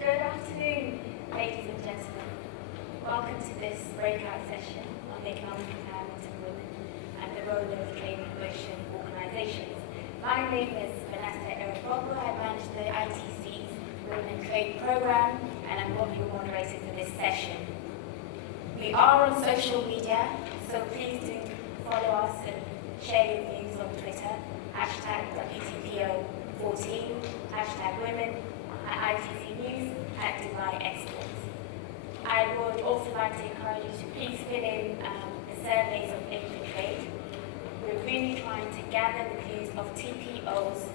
Good afternoon, ladies and gentlemen. Welcome to this breakout session on the economic empowerment of women and the role of trade and promotion organisations. My name is Vanessa Erebogo. I manage the ITC's Women in Trade programme, and I'm one of your moderators for this session. We are on social media, so please do follow us and share your views on Twitter, #WTPO 14, #women, at ITC News, @Dubai Exports. I would also like to encourage you to please fill in the surveys of Aid for Trade. We're really trying to gather the views of TPOs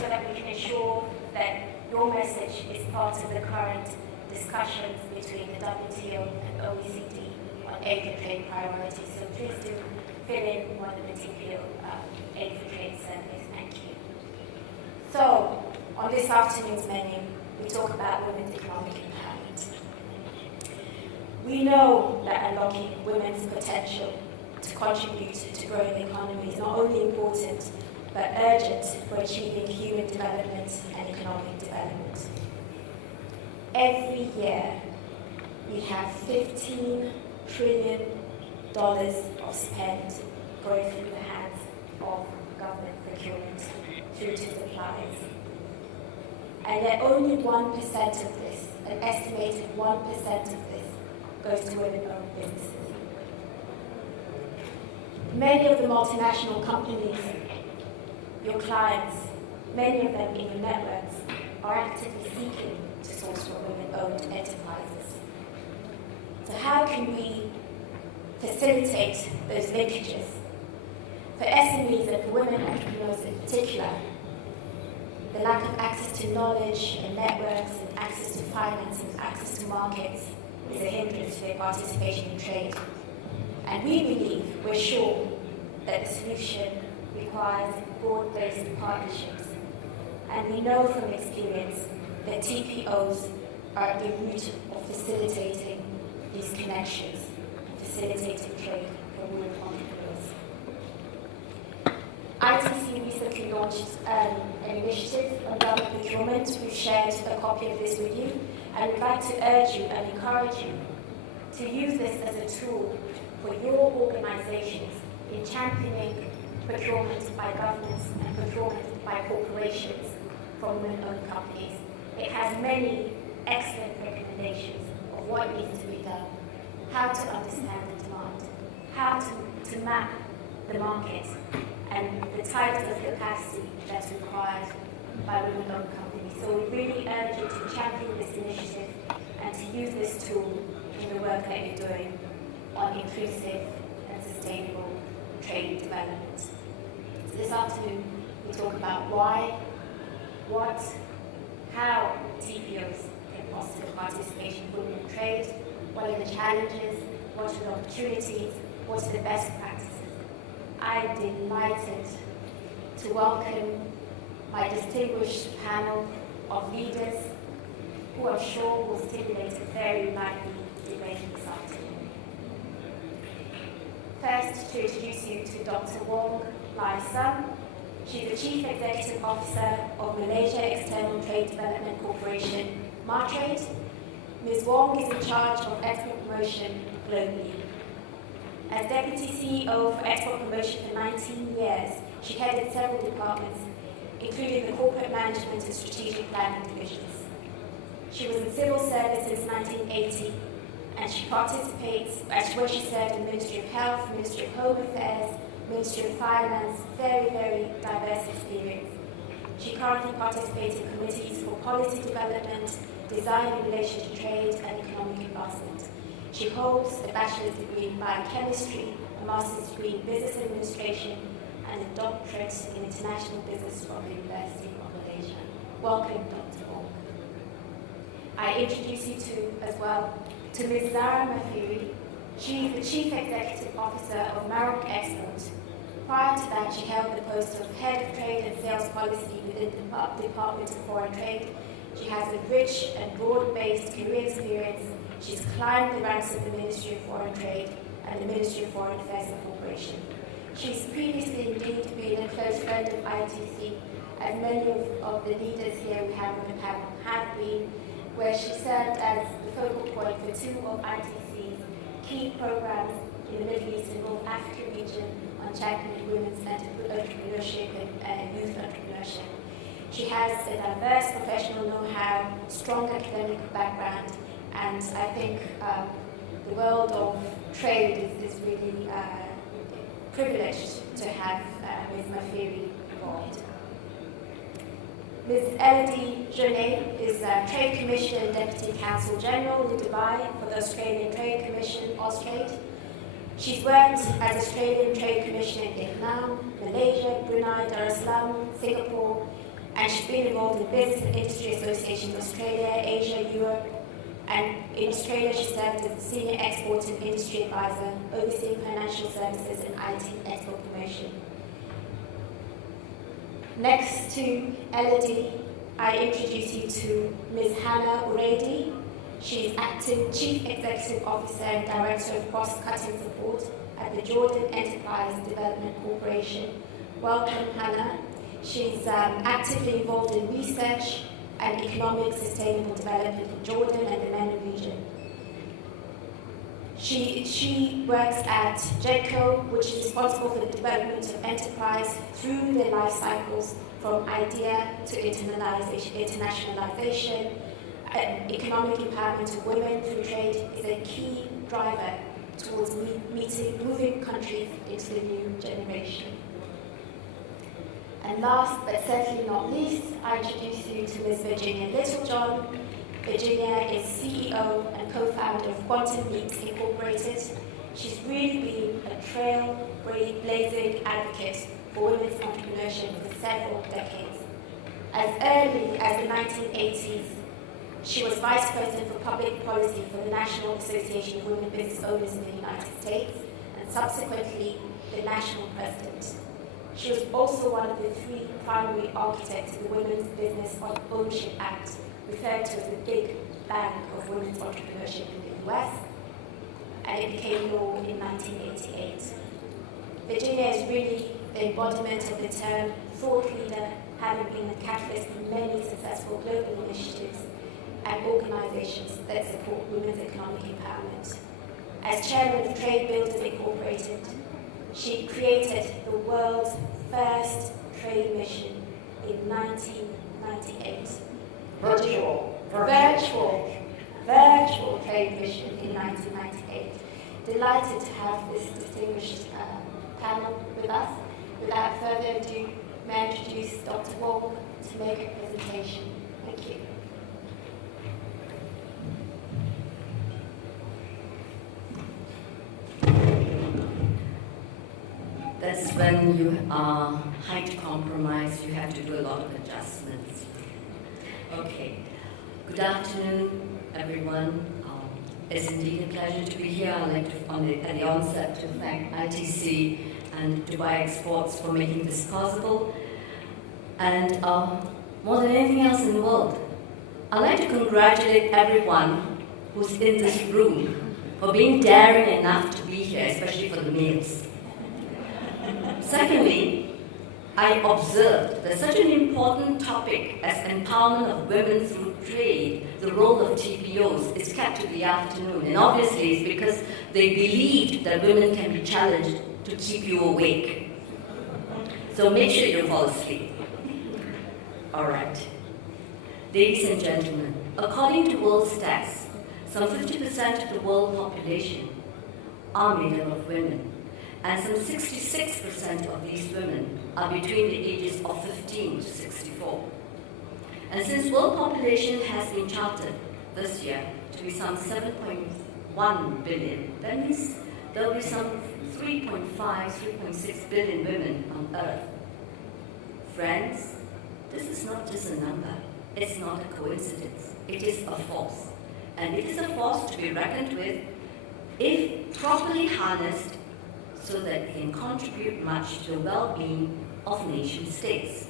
so that we can ensure that your message is part of the current discussions between the WTO and OECD on aid for trade priorities. So please do fill in one of the TPO aid for trade surveys. Thank you. So, on this afternoon's menu, we talk about women's economic empowerment. We know that unlocking women's potential to contribute to growing the economy is not only important, but urgent for achieving human development and economic development. Every year, we have $15 trillion of spend going through the hands of government procurement through to suppliers. And yet only 1% of this, an estimated 1% of this, goes to women-owned businesses. Many of the multinational companies, your clients, many of them in your networks, are actively seeking to source from women-owned enterprises. So how can we facilitate those linkages? For SMEs and for women entrepreneurs in particular, the lack of access to knowledge and networks and access to finance and access to markets is a hindrance to their participation in trade. And we're sure, that the solution requires broad-based partnerships. And we know from experience that TPOs are at the root of facilitating these connections, facilitating trade for women entrepreneurs. ITC recently launched an initiative on government procurement. We've shared a copy of this with you, and we'd like to urge you and encourage you to use this as a tool for your organizations in championing procurement by governments and procurement by corporations from women-owned companies. It has many excellent recommendations of what needs to be done, how to understand the demand, how to map the market, and the types of capacity that's required by women-owned companies. So we really urge you to champion this initiative and to use this tool in the work that you're doing on inclusive and sustainable trade development. So this afternoon, we talk about why, what, how TPOs can foster participation of women in trade, what are the challenges, what are the opportunities, what are the best practices. I'm delighted to welcome my distinguished panel of leaders who I'm sure will stimulate a very lively debate this afternoon. First, to introduce you to Dr. Wong Lai Sun. She's the Chief Executive Officer of Malaysia External Trade Development Corporation, MATRADE. Ms. Wong is in charge of export promotion globally. As Deputy CEO for Export Promotion for 19 years, she headed several departments, including the Corporate Management and Strategic Planning divisions. She was in civil service since 1980, and she participates, where she served in the Ministry of Health, Ministry of Home Affairs, Ministry of Finance, very, very diverse experience. She currently participates in committees for policy development, design in relation to trade, and economic advancement. She holds a bachelor's degree in biochemistry, a master's degree in business administration, and a doctorate in international business from the University of Malaysia. Welcome, Dr. Wong. I introduce you to Ms. Zara Mafiri. She is the Chief Executive Officer of Maroc Export. Prior to that, she held the post of Head of Trade and Sales Policy within the Department of Foreign Trade. She has a rich and broad-based career experience. She's climbed the ranks of the Ministry of Foreign Trade and the Ministry of Foreign Affairs and Cooperation. She's previously indeed been a close friend of ITC, as many of the leaders here we have on the panel have been, where she served as the focal point for two of ITC's key programs in the Middle East and North Africa region on championing women's entrepreneurship and youth entrepreneurship. She has a diverse professional know-how, strong academic background, and I think the world of trade is really privileged to have Ms. Mafiri involved. Ms. Elodie Genet is Trade Commissioner and Deputy Counsel General in Dubai for the Australian Trade Commission, Austrade. She's worked as Australian Trade Commissioner in Vietnam, Malaysia, Brunei, Dar es Salaam, Singapore, and she's been involved in Business and Industry Associations Australia, Asia, Europe, and in Australia she served as the Senior Export and Industry Advisor, overseeing financial services and IT export promotion. Next to Elodie, I introduce you to Ms. Hannah Uredi. She is Acting Chief Executive Officer and Director of Cross-Cutting Support at the Jordan Enterprise Development Corporation. Welcome, Hannah. She's actively involved in research and economic sustainable development in Jordan and the MENA region. She works at JEDCO, which is responsible for the development of enterprise through their life cycles from idea to internationalization. Economic empowerment of women through trade is a key driver towards moving countries into the new generation. And last but certainly not least, I introduce you to Ms. Virginia Littlejohn. Virginia is CEO and co-founder of Quantum Leaps Incorporated. She's really been a trailblazing advocate for women's entrepreneurship for several decades. As early as the 1980s, she was Vice President for Public Policy for the National Association of Women Business Owners in the United States, and subsequently the National President. She was also one of the three primary architects of the Women's Business Ownership Act, referred to as the Big Bang of women's entrepreneurship in the US, and it became law in 1988. Virginia is really the embodiment of the term thought leader, having been a catalyst for many successful global initiatives and organizations that support women's economic empowerment. As chairman of Trade Builders Incorporated, she created the world's first trade mission in 1998. Virtual trade mission in 1998. Delighted to have this distinguished panel with us. Without further ado, may I introduce Dr. Wong to make a presentation. Thank you. That's when you are height compromised, you have to do a lot of adjustments. Okay, good afternoon, everyone. It's indeed a pleasure to be here. I'd like to, at the onset, to thank ITC and Dubai Exports for making this possible. And more than anything else in the world, I'd like to congratulate everyone who's in this room for being daring enough to be here, especially for the meals. Secondly, I observed that such an important topic as empowerment of women through trade, the role of TPOs, is kept to the afternoon. And obviously it's because they believed that women can be challenged to keep you awake. So make sure you fall asleep. All right. Ladies and gentlemen, according to world stats, some 50% of the world population are made up of women. And some 66% of these women are between the ages of 15 to 64. And since world population has been charted this year to be some 7.1 billion, that means there will be some 3.5, 3.6 billion women on Earth. Friends, this is not just a number. It's not a coincidence. It is a force. And it is a force to be reckoned with if properly harnessed, so that it can contribute much to the well-being of nation-states.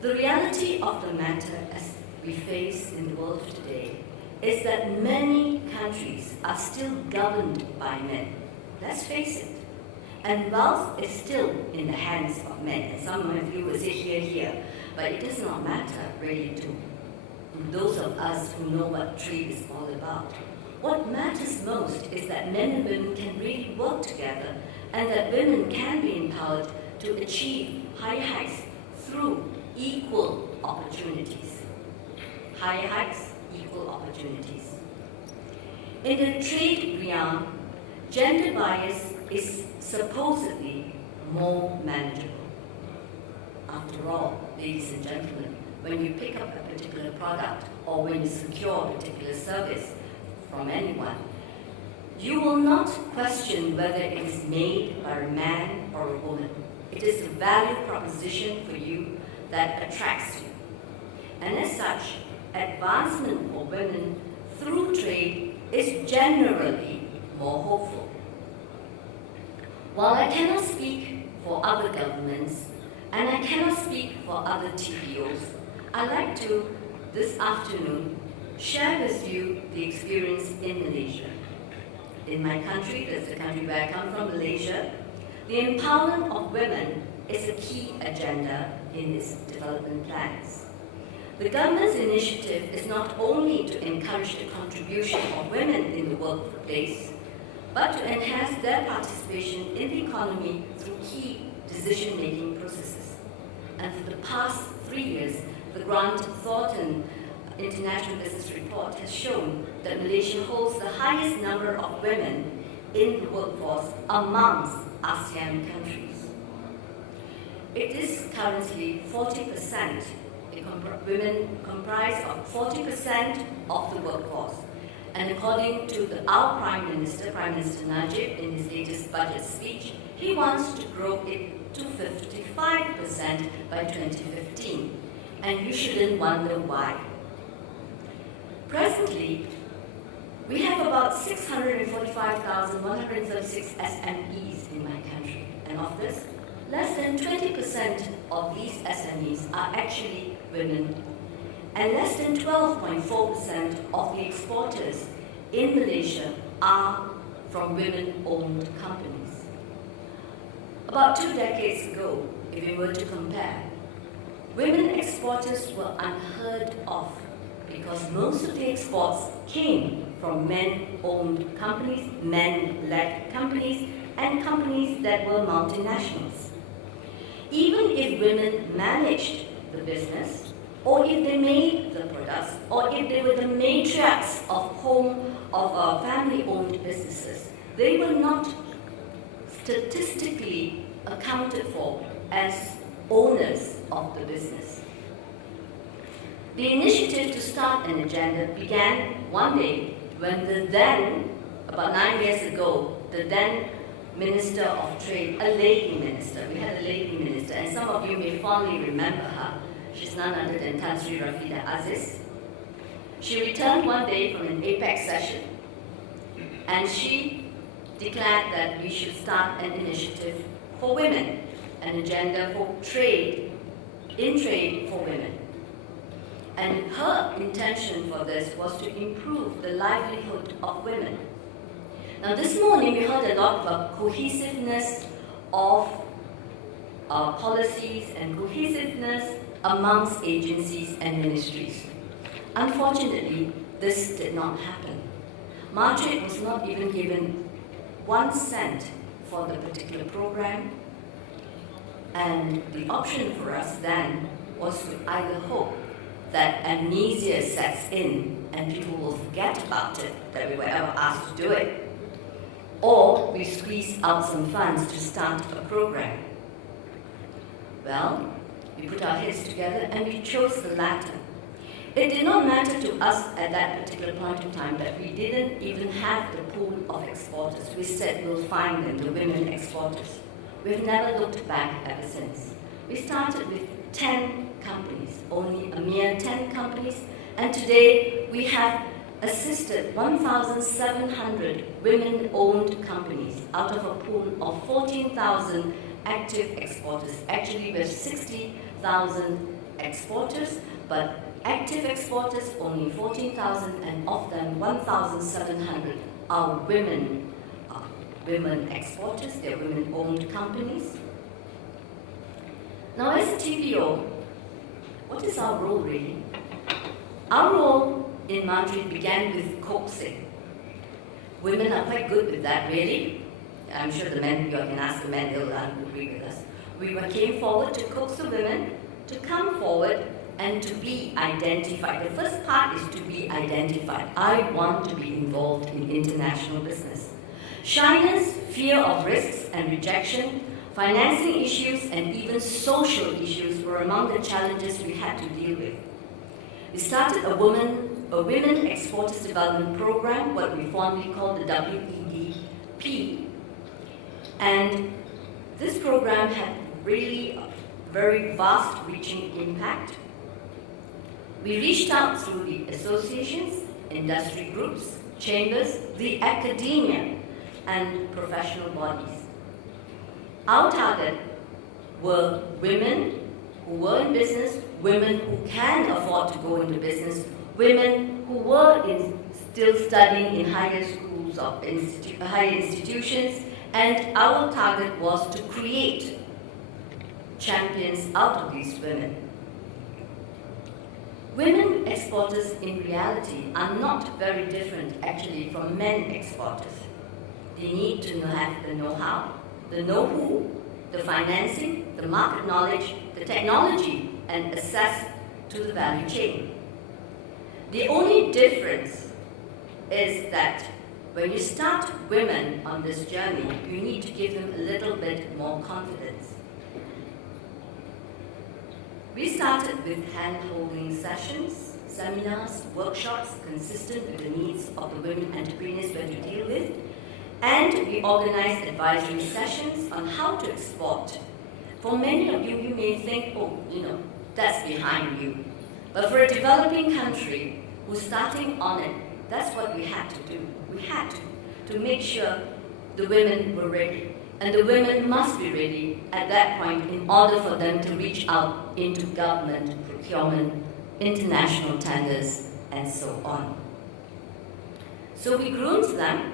The reality of the matter as we face in the world today is that many countries are still governed by men. Let's face it. And wealth is still in the hands of men. And some of you will say here, but it does not matter really to those of us who know what trade is all about. What matters most is that men and women can really work together and that women can be empowered to achieve high heights through equal opportunities. High heights, equal opportunities. In the trade realm, gender bias is supposedly more manageable. After all, ladies and gentlemen, when you pick up a particular product or when you secure a particular service from anyone, you will not question whether it is made by a man or a woman. It is a value proposition for you that attracts you. And as such, advancement for women through trade is generally more hopeful. While I cannot speak for other governments, and I cannot speak for other TPOs, I'd like to, this afternoon, share with you the experience in Malaysia. In my country, that's the country where I come from, Malaysia, the empowerment of women is a key agenda in its development plans. The government's initiative is not only to encourage the contribution of women in the workplace, but to enhance their participation in the economy through key decision-making processes. And for the past 3 years, the Grant Thornton International Business Report has shown that Malaysia holds the highest number of women in the workforce amongst ASEAN countries. It is currently 40%. Women comprise of 40% of the workforce. And according to our Prime Minister Najib, in his latest budget speech, he wants to grow it to 55% by 2015. And you shouldn't wonder why. Presently, we have about 645,136 SMEs in my country. And of this, less than 20% of these SMEs are actually women. And less than 12.4% of the exporters in Malaysia are from women-owned companies. About 2 decades ago, if we were to compare, women exporters were unheard of because most of the exports came from men-owned companies, men-led companies, and companies that were multinationals. Even if women managed the business, or if they made the products, or if they were the matriarchs of family-owned businesses, they were not statistically accounted for as owners of the business. The initiative to start an agenda began one day when about 9 years ago, the then Minister of Trade, a lady minister, we had a lady minister, and some of you may fondly remember her. She's none other than Tan Sri Rafida Aziz. She returned one day from an APEC session, and she declared that we should start an initiative for women, an agenda for trade, in trade for women. And her intention for this was to improve the livelihood of women. Now this morning we heard a lot about cohesiveness of policies and cohesiveness amongst agencies and ministries. Unfortunately, this did not happen. Margaret was not even given 1 cent for the particular program, and the option for us then was to either hope that amnesia sets in and people will forget about it, that we were ever asked to do it, or we squeeze out some funds to start a program. Well, we put our heads together and we chose the latter. It did not matter to us at that particular point in time that we didn't even have the pool of exporters. We said we'll find them, the women exporters. We've never looked back ever since. We started with 10 companies, only a mere 10 companies, and today we have assisted 1,700 women-owned companies out of a pool of 14,000 active exporters. Actually, we have 60,000 exporters, but active exporters, only 14,000, and of them, 1,700 are women exporters, they're women-owned companies. Now, as a TPO, what is our role really? Our role in Madrid began with coaxing. Women are quite good with that, really. I'm sure the men, you can ask the men, they'll agree with us. We came forward to coax the women to come forward and to be identified. The first part is to be identified. I want to be involved in international business. Shyness, fear of risks and rejection, financing issues, and even social issues were among the challenges we had to deal with. We started a Women Exporters Development Program, what we fondly call the WTPO. And this program had really very vast-reaching impact. We reached out through the associations, industry groups, chambers, the academia, and professional bodies. Our target were women who were in business, women who can afford to go into business, women who were still studying in higher schools or higher institutions, and our target was to create champions out of these women. Women exporters in reality are not very different actually from men exporters. They need to have the know-how, the know-who, the financing, the market knowledge, the technology, and access to the value chain. The only difference is that when you start women on this journey, you need to give them a little bit more confidence. We started with hand-holding sessions, seminars, workshops consistent with the needs of the women entrepreneurs we had to deal with, and we organized advisory sessions on how to export. For many of you, you may think, oh, that's behind you. But for a developing country who's starting on it, that's what we had to do. We had to make sure the women were ready. And the women must be ready at that point in order for them to reach out into government, procurement, international tenders, and so on. So we groomed them,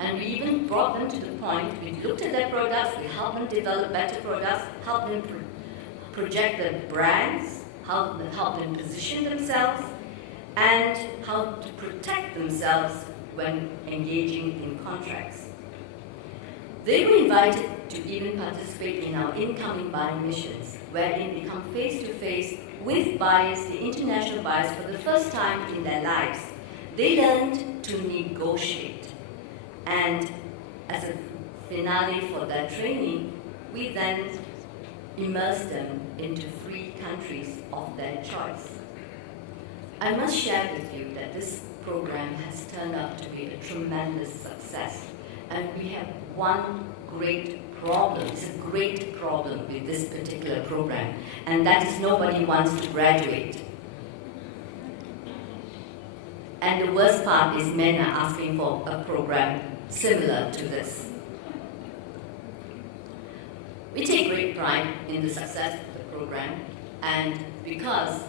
and we even brought them to the point, we looked at their products, we helped them develop better products, helped them project their brands, helped them position themselves, and how to protect themselves when engaging in contracts. They were invited to even participate in our incoming buying missions, wherein they come face-to-face with buyers, the international buyers, for the first time in their lives. They learned to negotiate. And as a finale for their training, we then immersed them into free countries of their choice. I must share with you that this program has turned out to be a tremendous success. And we have one great problem. It's a great problem with this particular program, and that is nobody wants to graduate. And the worst part is men are asking for a program similar to this. We take great pride in the success of the program, and because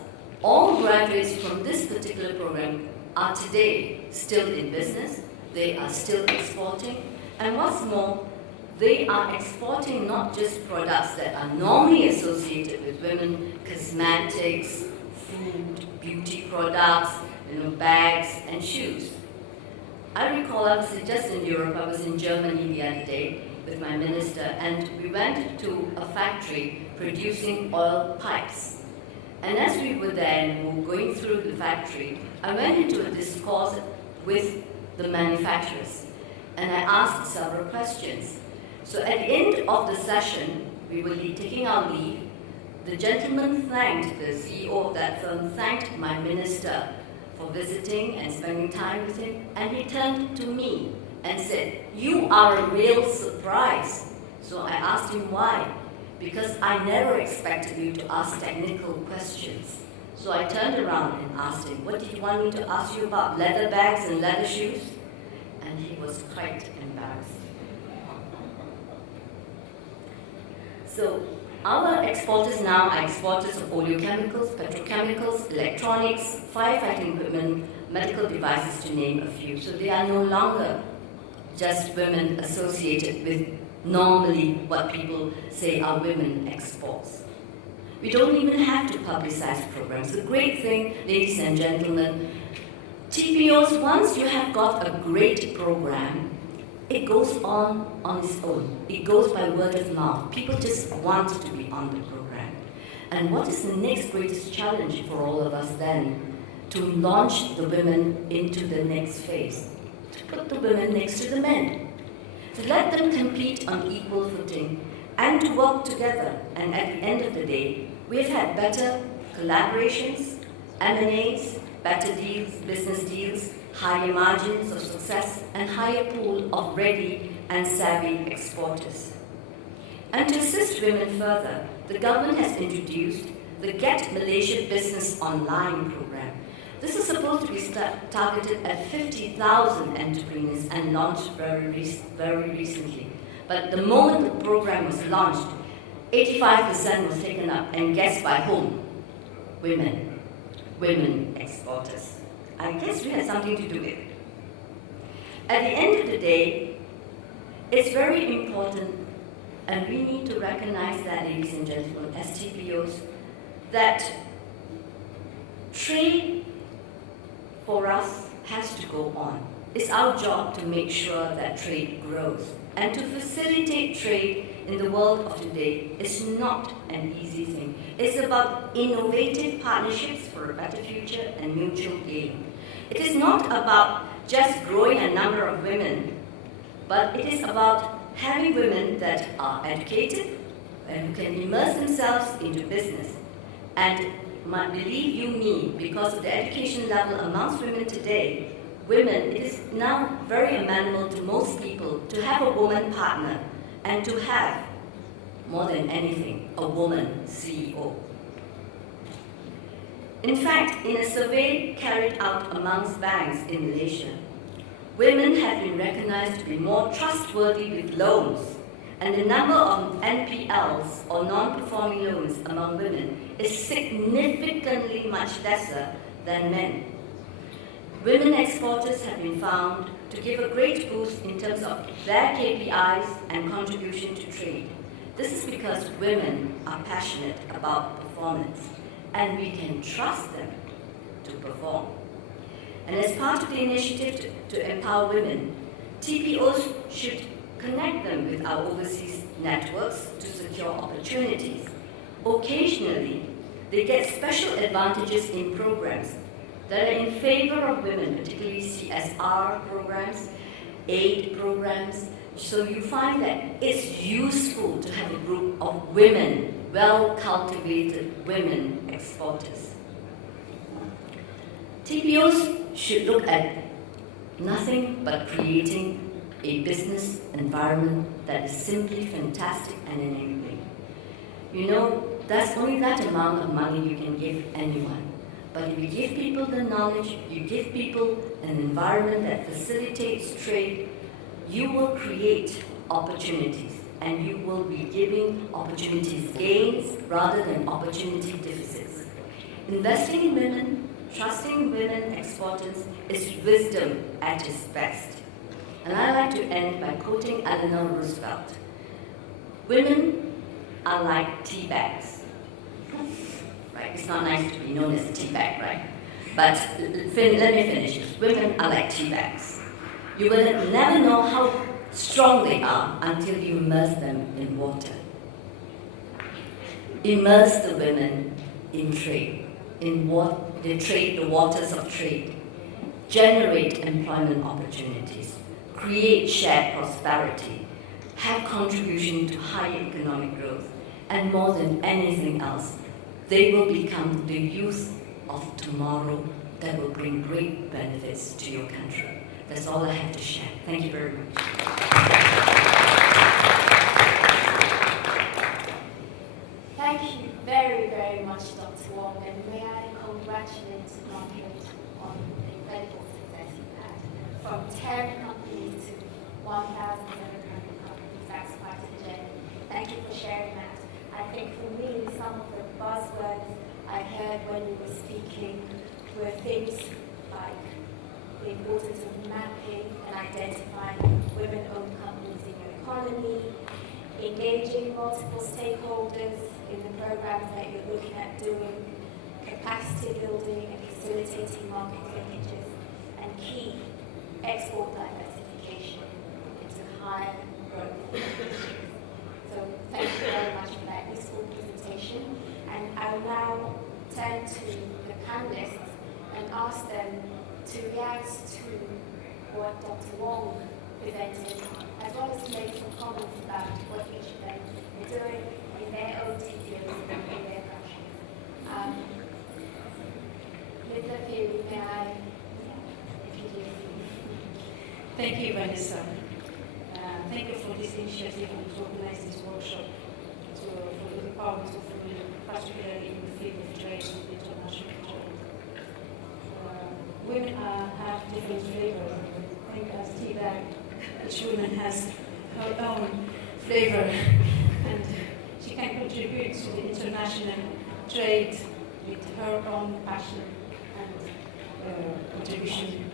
all graduates from this particular program are today still in business, they are still exporting, and what's more, they are exporting not just products that are normally associated with women, cosmetics, food, beauty products, bags and shoes. I recall I was just in Europe, I was in Germany the other day with my minister, and we went to a factory producing oil pipes. And as we were there and we were going through the factory, I went into a discourse with the manufacturers, and I asked several questions. So at the end of the session, we were taking our leave. The gentleman thanked, the CEO of that firm thanked my minister for visiting and spending time with him, and he turned to me and said, "You are a real surprise." So I asked him why. Because I never expected you to ask technical questions. So I turned around and asked him, "What did you want me to ask you about? Leather bags and leather shoes?" And he was quite embarrassed. So our exporters now are exporters of oleochemicals, petrochemicals, electronics, firefighting equipment, medical devices, to name a few. So they are no longer just women associated with normally what people say are women exports. We don't even have to publicize programs. The great thing, ladies and gentlemen, TPOs, once you have got a great program, it goes on its own. It goes by word of mouth. People just want to be on the program. And what is the next greatest challenge for all of us then? To launch the women into the next phase. To put the women next to the men. To let them compete on equal footing and to work together. And at the end of the day, we've had better collaborations, M&As, better deals, business deals, higher margins of success, and higher pool of ready and savvy exporters. And to assist women further, the government has introduced the Get Malaysia Business Online program. This is supposed to be targeted at 50,000 entrepreneurs and launched very recently. But the moment the program was launched, 85% was taken up, and guess by whom? Women exporters. I guess we had something to do with it. At the end of the day, it's very important, and we need to recognize that, ladies and gentlemen, as TPOs, that trade for us has to go on. It's our job to make sure that trade grows. And to facilitate trade in the world of today is not an easy thing. It's about innovative partnerships for a better future and mutual gain. It is not about just growing a number of women, but it is about having women that are educated and who can immerse themselves into business. And believe you me, because of the education level amongst women today, it is now very amenable to most people to have a woman partner and to have, more than anything, a woman CEO. In fact, in a survey carried out amongst banks in Malaysia, women have been recognized to be more trustworthy with loans, and the number of NPLs or non-performing loans among women is significantly much lesser than men. Women exporters have been found to give a great boost in terms of their KPIs and contribution to trade. This is because women are passionate about performance, and we can trust them to perform. And as part of the initiative to empower women, TPOs should connect them with our overseas networks to secure opportunities. Occasionally, they get special advantages in programs that are in favor of women, particularly CSR programs, aid programs. So you find that it's useful to have a group of women, well-cultivated women exporters. TPOs should look at nothing but creating a business environment that is simply fantastic and enabling. You know, that's only that amount of money you can give anyone. But if you give people the knowledge, you give people an environment that facilitates trade, you will create opportunities, and you will be giving opportunities gains rather than opportunity deficits. Investing in women, trusting women exporters is wisdom at its best. And I like to end by quoting Eleanor Roosevelt. Women are like tea bags. Right? It's not nice to be known as a tea bag, right? But let me finish. Women are like tea bags. You will never know how strong they are until you immerse them in water. Immerse the women in trade, the waters of trade. Generate employment opportunities. Create shared prosperity. Have contribution to higher economic growth. And more than anything else, they will become the youth of tomorrow that will bring great benefits to your country. That's all I have to share. Thank you very much. Thank you very, very much, Dr. Wong, and may I congratulate Market on the incredible success you've had. From 10 companies to 1,700 companies, that's quite a journey. Thank you for sharing that. I think for me, some of the buzzwords I heard when you were speaking were things like the importance of mapping and identifying women-owned companies in your economy, engaging multiple stakeholders, in the programs that you're looking at doing capacity building and facilitating market linkages and key export diversification into higher growth industries. So thank you very much for that useful presentation. And I'll now turn to the panelists and ask them to react to what Dr. Wong presented, as well as to make some comments about what each of them are doing in their own TPOs and in their countries. Ms. Lapiri, may I introduce you? Thank you, Vanessa. Thank you for this initiative and to organize this workshop for the empowerment of women, particularly in the field of trade and international trade. Women have different flavors. I think as tea bag, each woman has her own flavor, and she can contribute to the international trade with her own passion and contribution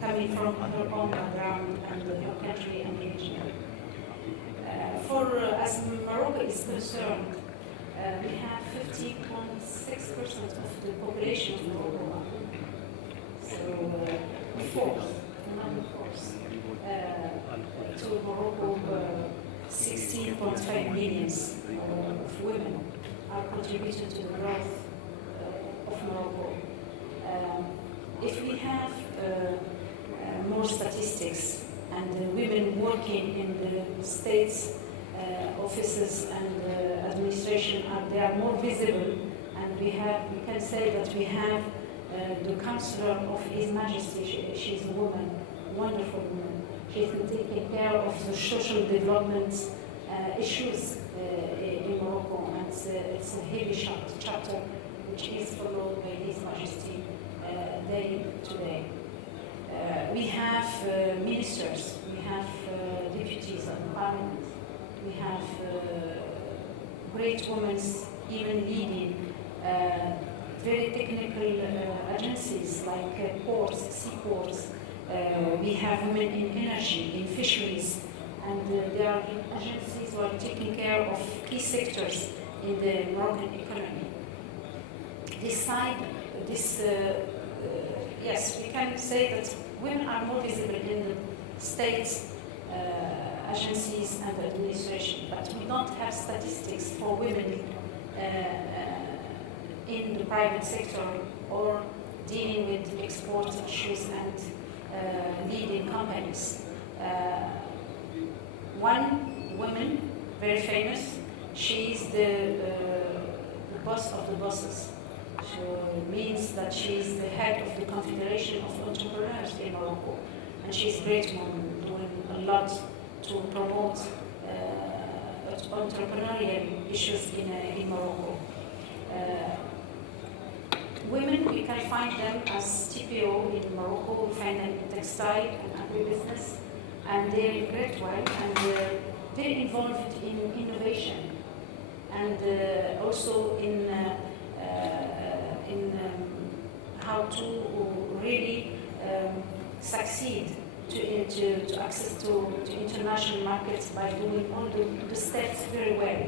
coming from her own background and her country and region. As Morocco is concerned, we have 50.6% of the population of Morocco. So, another force. To Morocco, 16.5 million of women are contributing to the growth of Morocco. If we have more statistics and women working in the states offices and administration they are more visible, and we can say that we have the Counselor of His Majesty. She's a woman, a wonderful woman. She's taking care of the social development issues in Morocco, and it's a heavy chapter which is followed by His Majesty day to day. We have ministers, we have deputies in parliament, we have great women even leading very technical agencies like ports, seaports. We have women in energy, in fisheries, and there are agencies who are taking care of key sectors in the Moroccan economy. Yes, we can say that women are more visible in the states, agencies and administration, but we don't have statistics for women in the private sector or dealing with export issues and leading companies. One woman, very famous, she is the boss of the bosses. She means that she is the head of the Confederation of Entrepreneurs in Morocco, and she is a great woman, doing a lot to promote entrepreneurial issues in Morocco. Women, we can find them as TPO in Morocco. We find them in textile and agribusiness, and they're great well, and they're involved in innovation, and also in how to really succeed to access to international markets by doing all the steps very well.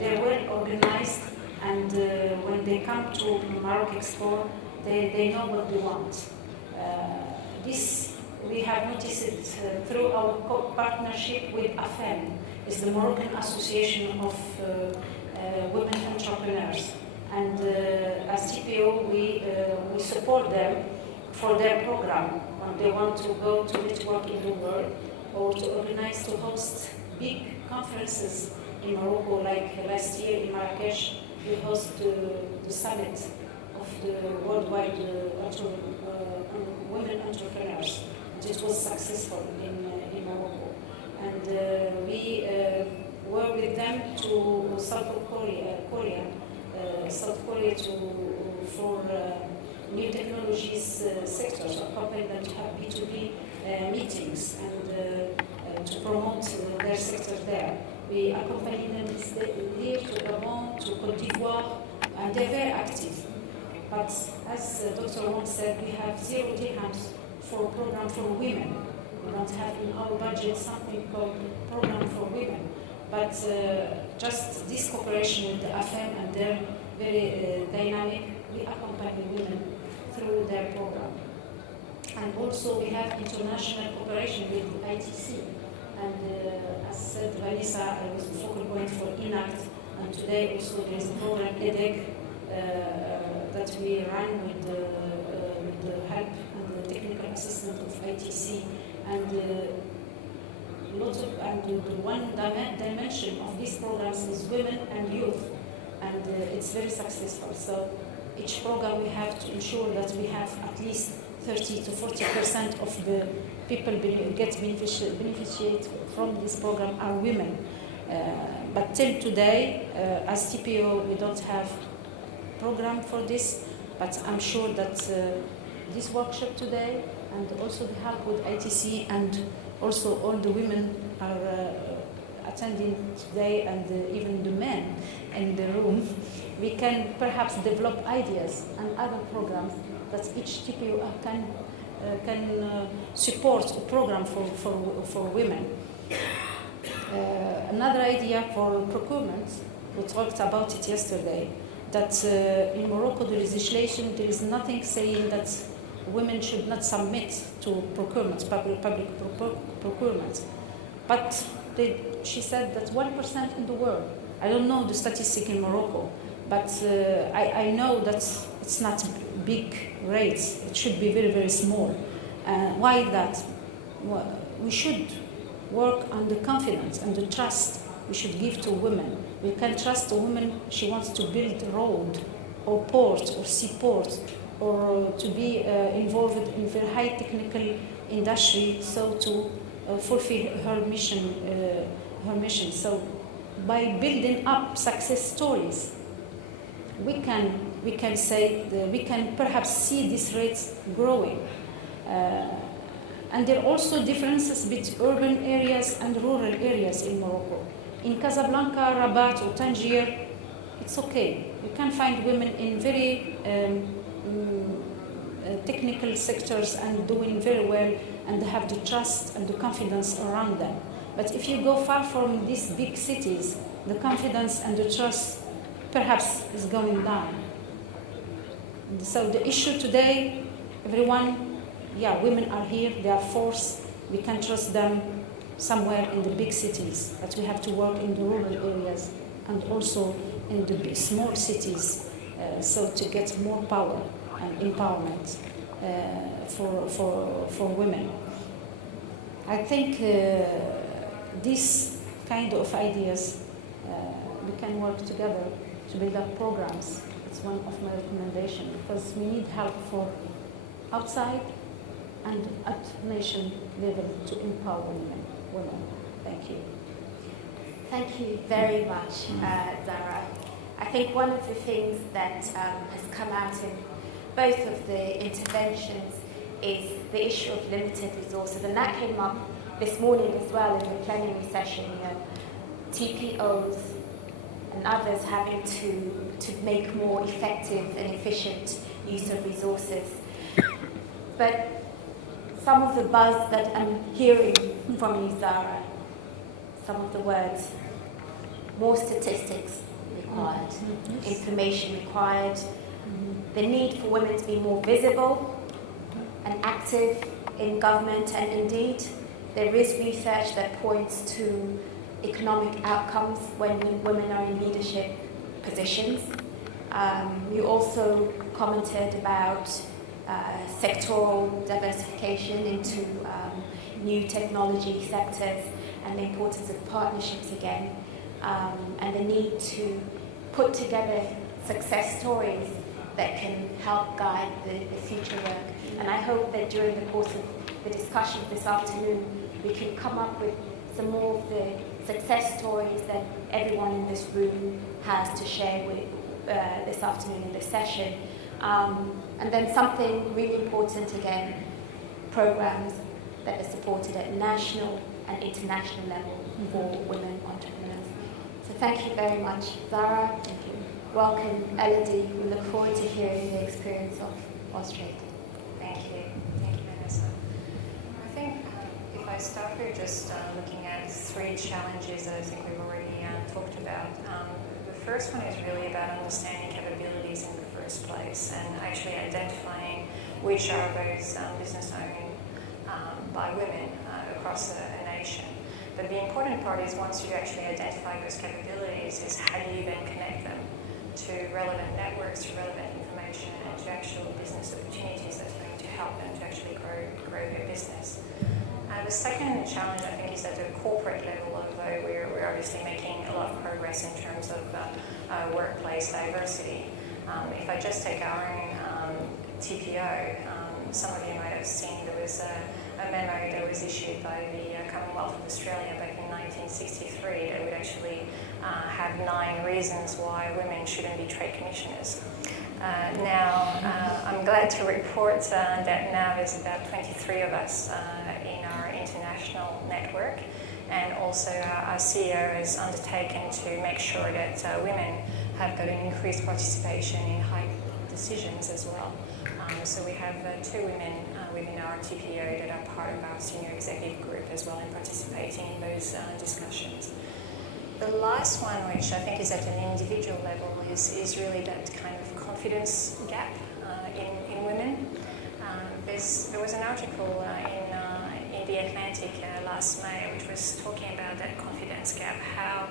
They're well organized, and when they come to Morocco Expo, they know what they want. This we have noticed it through our partnership with AFEM, it's the Moroccan Association of Women Entrepreneurs. And as TPO, we support them for their program when they want to go to network in the world or to organize, to host big conferences in Morocco, like last year in Marrakesh, we host the summit of the worldwide women entrepreneurs. It was successful in Morocco. And we were with them to South Korea for new technologies sectors, accompany them to have B2B meetings and to promote their sector there. We accompany them here to Gabon, to Côte d'Ivoire, and they're very active. But as Dr. Wong said, we have 0 dirhams for a program for women. We don't have in our budget something called program for women. but just this cooperation with the AFEM, and they're very dynamic. We accompany women through their program. And also we have international cooperation with ITC. And as said, Vanessa was the focal point for INACT, and today also there is a program EDEC that we run with the help and the technical assistance of ITC. And the one dimension of these programs is women and youth, and it's very successful. So each program we have to ensure that we have at least 30 to 40% of the people beneficiate from this program are women. But till today, as TPO, we don't have program for this, but I'm sure that this workshop today and also the help with ITC and also all the women are attending today, and even the men in the room, we can perhaps develop ideas and other programs that each TPO can support a program for women. Another idea for procurement, we talked about it yesterday, that in Morocco the legislation, there is nothing saying that women should not submit to procurement, public procurement. But she said that 1% in the world, I don't know the statistic in Morocco, but I know that it's not big rates, it should be very, very small. Why that? Well, we should work on the confidence and the trust we should give to women. We can trust a woman, she wants to build a road or port or seaport, or to be involved in very high technical industry, so to fulfill her mission. So by building up success stories, we can say we can perhaps see these rates growing. And there are also differences between urban areas and rural areas in Morocco. In Casablanca, Rabat, or Tangier, it's okay. You can find women in very technical sectors and doing very well, and have the trust and the confidence around them. But if you go far from these big cities, the confidence and the trust perhaps is going down. So the issue today, everyone, women are here, they are forced, we can trust them somewhere in the big cities, but we have to work in the rural areas and also in the big, small cities, so to get more power and empowerment for women. I think these kind of ideas, we can work together to build up programs. It's one of my recommendations, because we need help for outside and at nation level to empower women. Thank you. Thank you very much, Zara. I think one of the things that has come out in both of the interventions is the issue of limited resources, and that came up this morning as well in the plenary session. TPOs and others having to make more effective and efficient use of resources. But some of the buzz that I'm hearing from you, Zara, some of the words, more statistics required, information required, the need for women to be more visible and active in government, and indeed there is research that points to economic outcomes when women are in leadership positions. You also commented about sectoral diversification into new technology sectors and the importance of partnerships again, and the need to put together success stories that can help guide the future work. And I hope that during the course of the discussion this afternoon, we can come up with some more of the success stories that everyone in this room has to share with this afternoon in this session. And then something really important again, programs that are supported at national and international level for women entrepreneurs. So thank you very much, Zara. Thank you. Welcome, Elodie. We look forward to hearing the experience of Australia. Thank you. Thank you, Vanessa. I think if I start here just looking at 3 challenges that I think we've already talked about. The first one is really about understanding capabilities in the first place and actually identifying which are those business owned by women across a nation. But the important part is once you actually identify those capabilities is how do you then connect them to relevant networks, to relevant information and to actual business opportunities that's going to help them to actually grow their business. The second challenge, I think, is at a corporate level, although we're obviously making a lot of progress in terms of workplace diversity. If I just take our own TPO, some of you might have seen there was a memo that was issued by the Commonwealth of Australia back in 1963 that would actually have 9 reasons why women shouldn't be trade commissioners. Now, I'm glad to report that now there's about 23 of us in our international network, and also our CEO has undertaken to make sure that women have got an increased participation in high decisions as well. So we have 2 women within our TPO that are part of our senior executive group as well and participating in those discussions. The last one, which I think is at an individual level, is really that kind of confidence gap in women. There was an article in The Atlantic last May which was talking about that confidence gap, how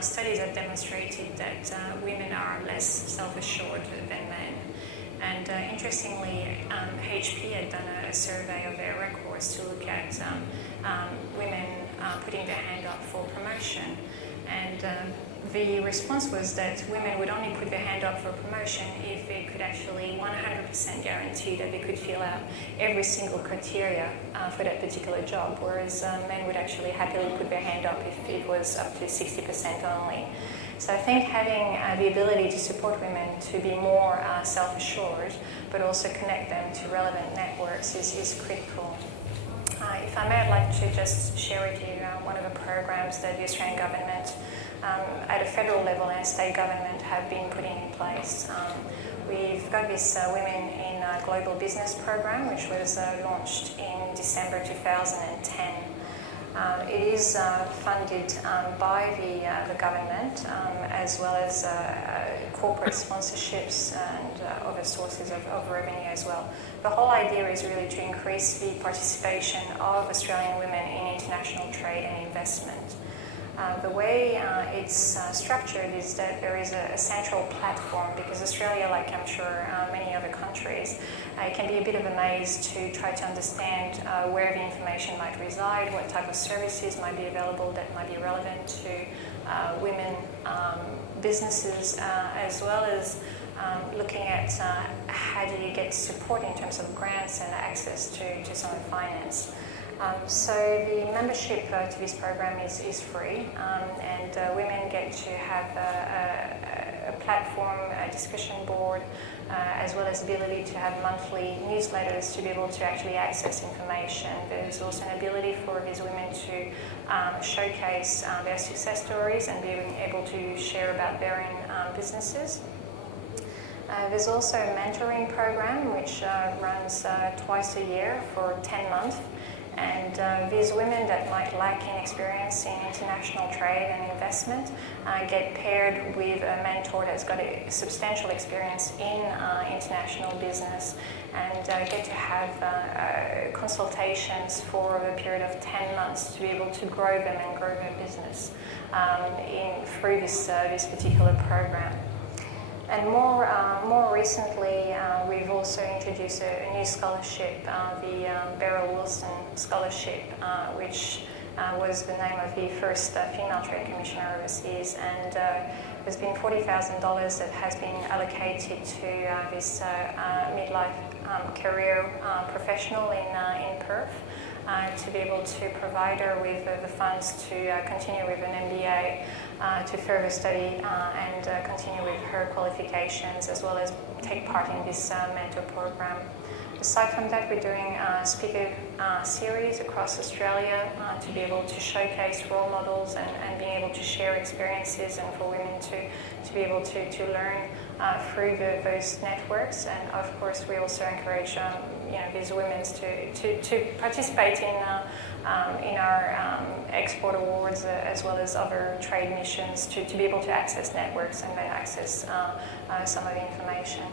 studies have demonstrated that women are less self-assured than men. And interestingly, HP had done a survey of their records to look at women putting their hand up for promotion. And the response was that women would only put their hand up for promotion if they could actually 100% guarantee that they could fill out every single criteria for that particular job, whereas men would actually happily put their hand up if it was up to 60% only. So I think having the ability to support women to be more self-assured, but also connect them to relevant networks is critical. If I may, I'd like to just share with you one of the programs that the Australian government at a federal level and state government have been putting in place. We've got this Women in Global Business program, which was launched in December 2010. It is funded by the government as well as corporate sponsorships and other sources of revenue as well. The whole idea is really to increase the participation of Australian women in international trade and investment. The way it's structured is that there is a central platform, because Australia, like I'm sure many other countries, it can be a bit of a maze to try to understand where the information might reside, what type of services might be available that might be relevant to women businesses, as well as looking at how do you get support in terms of grants and access to some finance. So the membership to this program is free, and women get to have a platform, a discussion board, as well as the ability to have monthly newsletters to be able to actually access information. There's also an ability for these women to showcase their success stories and being able to share about their own businesses. There's also a mentoring program which runs twice a year for 10 months. And these women that might lack in experience in international trade and investment get paired with a mentor that's got a substantial experience in international business and get to have consultations for a period of 10 months to be able to grow them and grow their business through this particular program. And more recently, we've also introduced a new scholarship, the Beryl Wilson Scholarship, which was the name of the first female trade commissioner overseas. And there's been $40,000 that has been allocated to this midlife career professional in Perth to be able to provide her with the funds to continue with an MBA, to further study and continue with her qualifications, as well as take part in this mentor program. Aside from that, we're doing a speaker series across Australia to be able to showcase role models and being able to share experiences, and for women to be able to learn through those networks. And of course, we also encourage these women to participate in our export awards as well as other trade missions to be able to access networks and then access some of the information.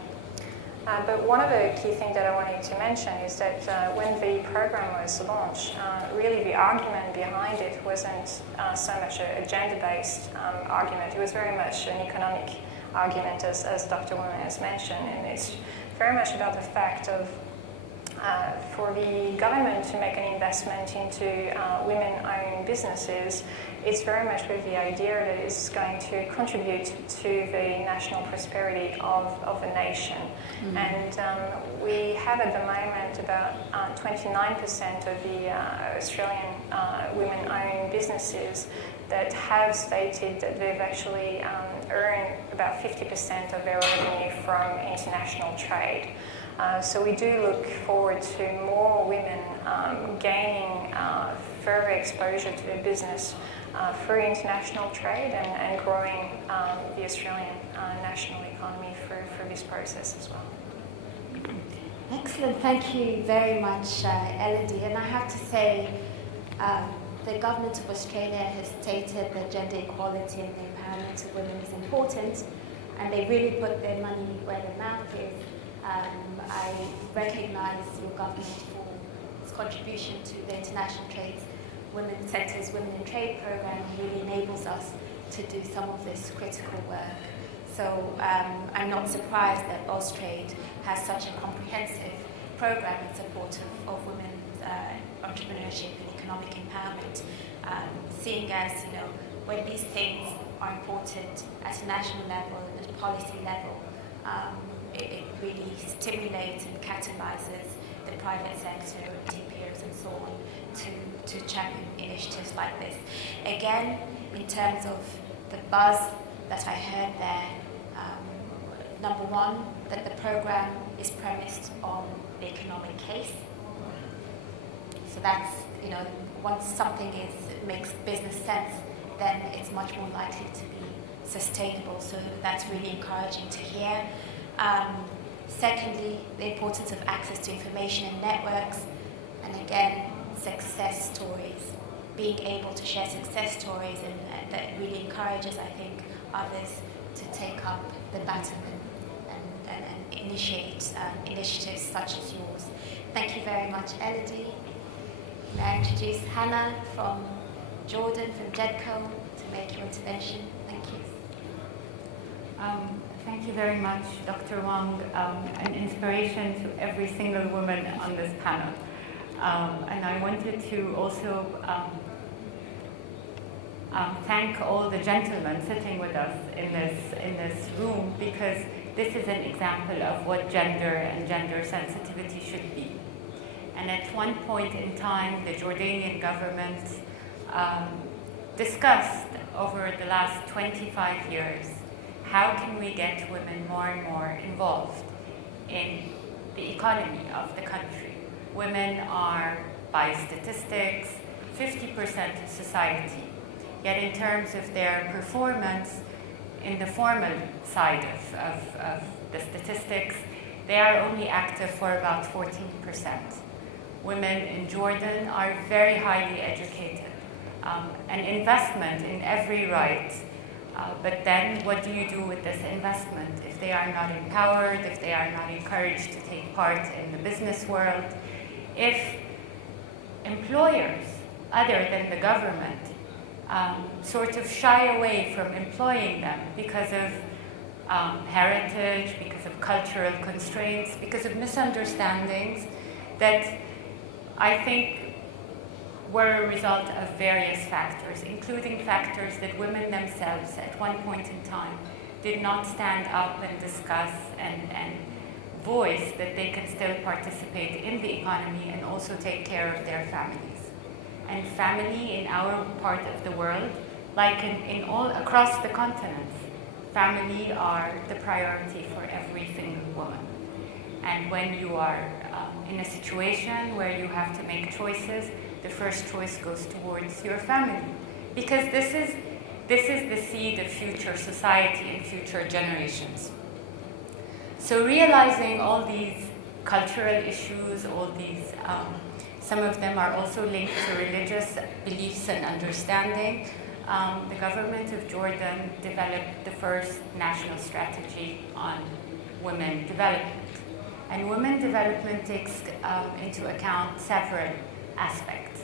But one of the key things that I wanted to mention is that when the program was launched, really the argument behind it wasn't so much a gender-based argument. It was very much an economic argument, as Dr. Woman has mentioned, and it's very much about the fact of for the government to make an investment into women-owned businesses, it's very much with the idea that it's going to contribute to the national prosperity of a nation. Mm-hmm. And we have at the moment about 29% of the Australian women-owned businesses that have stated that they've actually earned about 50% of their revenue from international trade. So we do look forward to more women gaining further exposure to their business through international trade and growing the Australian national economy through this process as well. Excellent, thank you very much, Elodie. And I have to say, the Government of Australia has stated that gender equality and the empowerment of women is important, and they really put their money where their mouth is. I recognise your government for its contribution to the International Trade's Women's Centre's Women in Trade programme, and really enables us to do some of this critical work. So I'm not surprised that Austrade has such a comprehensive programme in support of women's entrepreneurship and economic empowerment, seeing as, when these things are important at a national level and at a policy level, it really stimulates and catalyses the private sector, TPOs and so on, to champion initiatives like this. Again, in terms of the buzz that I heard there, number one, that the program is premised on the economic case. So that's, once something makes business sense, then it's much more likely to be sustainable. So that's really encouraging to hear. Secondly, the importance of access to information and networks, and again, success stories, being able to share success stories, and that really encourages, I think, others to take up the baton and initiate initiatives such as yours. Thank you very much, Elodie. May I introduce Hannah from Jordan, from JEDCO, to make your intervention. Thank you. Thank you very much, Dr. Wang, an inspiration to every single woman on this panel. And I wanted to also thank all the gentlemen sitting with us in this room, because this is an example of what gender and gender sensitivity should be. And at one point in time, the Jordanian government discussed over the last 25 years, how can we get women more and more involved in the economy of the country? Women are, by statistics, 50% of society. Yet in terms of their performance in the formal side of the statistics, they are only active for about 14%. Women in Jordan are very highly educated, an investment in every right. But then what do you do with this investment if they are not empowered, if they are not encouraged to take part in the business world, if employers other than the government sort of shy away from employing them because of heritage, because of cultural constraints, because of misunderstandings that I think were a result of various factors, including factors that women themselves at one point in time did not stand up and discuss and voice that they can still participate in the economy and also take care of their families. And family in our part of the world, like in all across the continents, family are the priority for every single woman. And when you are in a situation where you have to make choices, the first choice goes towards your family, because this is the seed of future society and future generations. So realizing all these cultural issues, all these, some of them are also linked to religious beliefs and understanding. The government of Jordan developed the first national strategy on women development. And women development takes into account several aspects.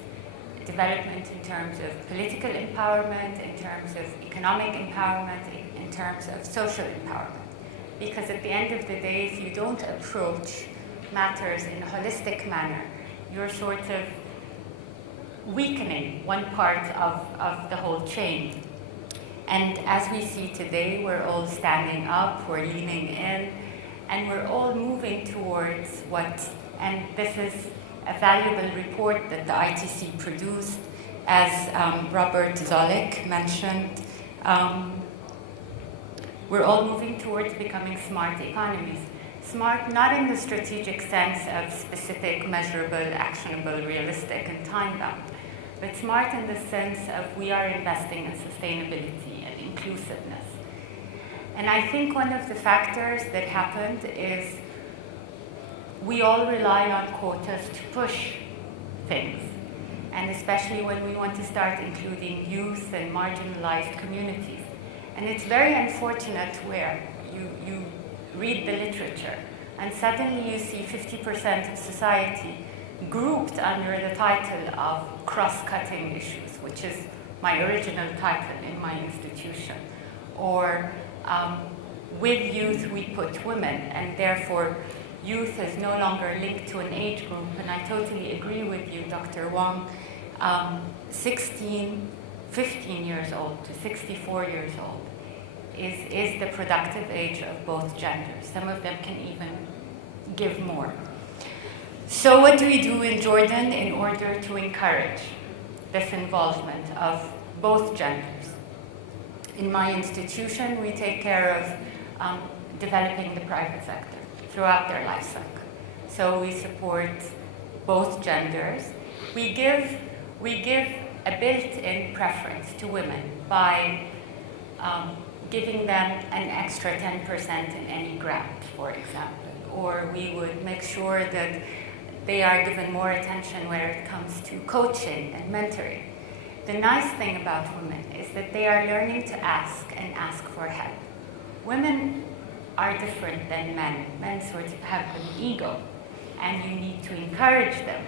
Development in terms of political empowerment, in terms of economic empowerment, in terms of social empowerment. Because at the end of the day, if you don't approach matters in a holistic manner, you're sort of weakening one part of the whole chain. And as we see today, we're all standing up, we're leaning in, and we're all moving towards what, and this is a valuable report that the ITC produced, as Robert Zoellick mentioned. We're all moving towards becoming smart economies. Smart not in the strategic sense of specific, measurable, actionable, realistic, and time-bound, but smart in the sense of we are investing in sustainability and inclusiveness. And I think one of the factors that happened is we all rely on quotas to push things, and especially when we want to start including youth and marginalized communities. And it's very unfortunate where you read the literature and suddenly you see 50% of society grouped under the title of cross-cutting issues, which is my original title in my institution. Or with youth we put women, and therefore youth is no longer linked to an age group. And I totally agree with you, Dr. Wong. 15 years old to 64 years old is the productive age of both genders. Some of them can even give more. So what do we do in Jordan in order to encourage this involvement of both genders? In my institution, we take care of developing the private sector throughout their life cycle. So we support both genders. We give a built-in preference to women by giving them an extra 10% in any grant, for example. Or we would make sure that they are given more attention when it comes to coaching and mentoring. The nice thing about women is that they are learning to ask and ask for help. Women are different than men. Men sort of have an ego, and you need to encourage them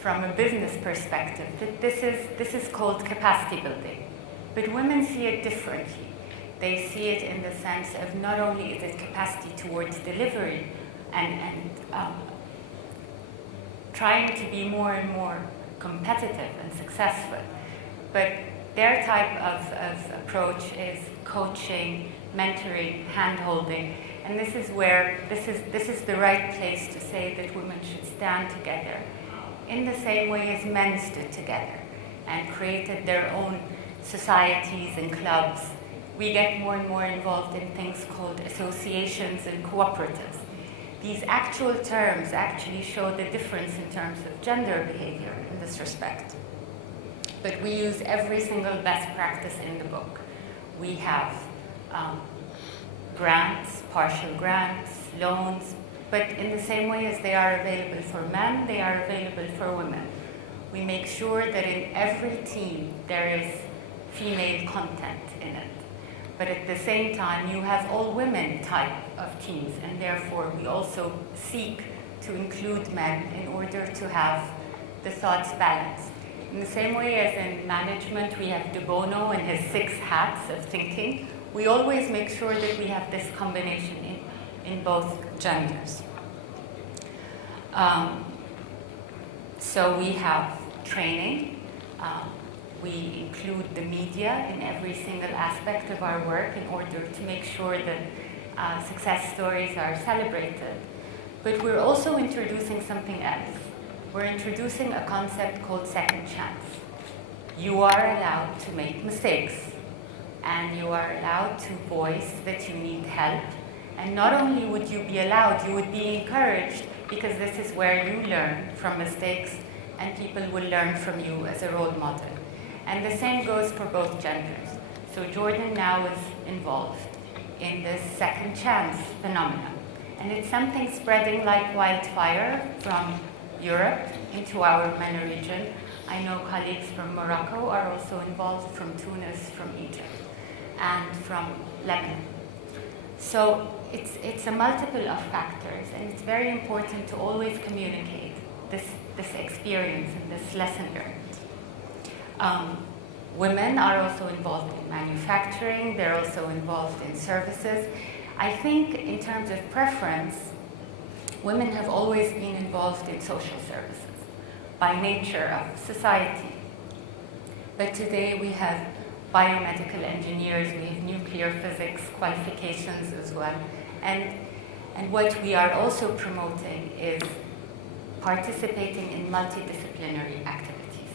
from a business perspective that this is called capacity building. But women see it differently. They see it in the sense of not only is it capacity towards delivery and trying to be more and more competitive and successful, but their type of approach is coaching, mentoring, hand-holding, and this is where this is the right place to say that women should stand together in the same way as men stood together and created their own societies and clubs. We get more and more involved in things called associations and cooperatives. These actual terms actually show the difference in terms of gender behavior in this respect. But we use every single best practice in the book. We have grants, partial grants, loans, but in the same way as they are available for men, they are available for women. We make sure that in every team there is female content in it. But at the same time, you have all women type of teams, and therefore we also seek to include men in order to have the thoughts balanced. In the same way as in management, we have De Bono and his 6 hats of thinking, we always make sure that we have this combination in both genders. So we have training. We include the media in every single aspect of our work in order to make sure that success stories are celebrated. But we're also introducing something else. We're introducing a concept called second chance. You are allowed to make mistakes, and you are allowed to voice that you need help. And not only would you be allowed, you would be encouraged, because this is where you learn from mistakes, and people will learn from you as a role model. And the same goes for both genders. So Jordan now is involved in this second chance phenomenon. And it's something spreading like wildfire from Europe into our MENA region. I know colleagues from Morocco are also involved, from Tunis, from Egypt, and from Lebanon. So it's a multiple of factors, and it's very important to always communicate this experience and this lesson learned. Women are also involved in manufacturing, they're also involved in services. I think in terms of preference, women have always been involved in social services by nature of society. But today we have biomedical engineers, we have nuclear physics qualifications as well. And what we are also promoting is participating in multidisciplinary activities.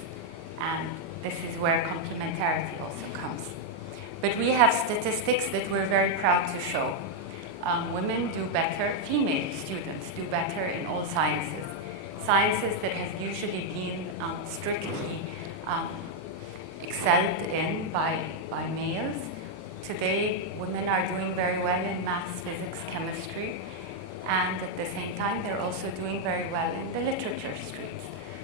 And this is where complementarity also comes. But we have statistics that we're very proud to show. Women do better, female students do better in all sciences. Sciences that have usually been strictly excelled in by males. Today, women are doing very well in maths, physics, chemistry, and at the same time, they're also doing very well in the literature streams.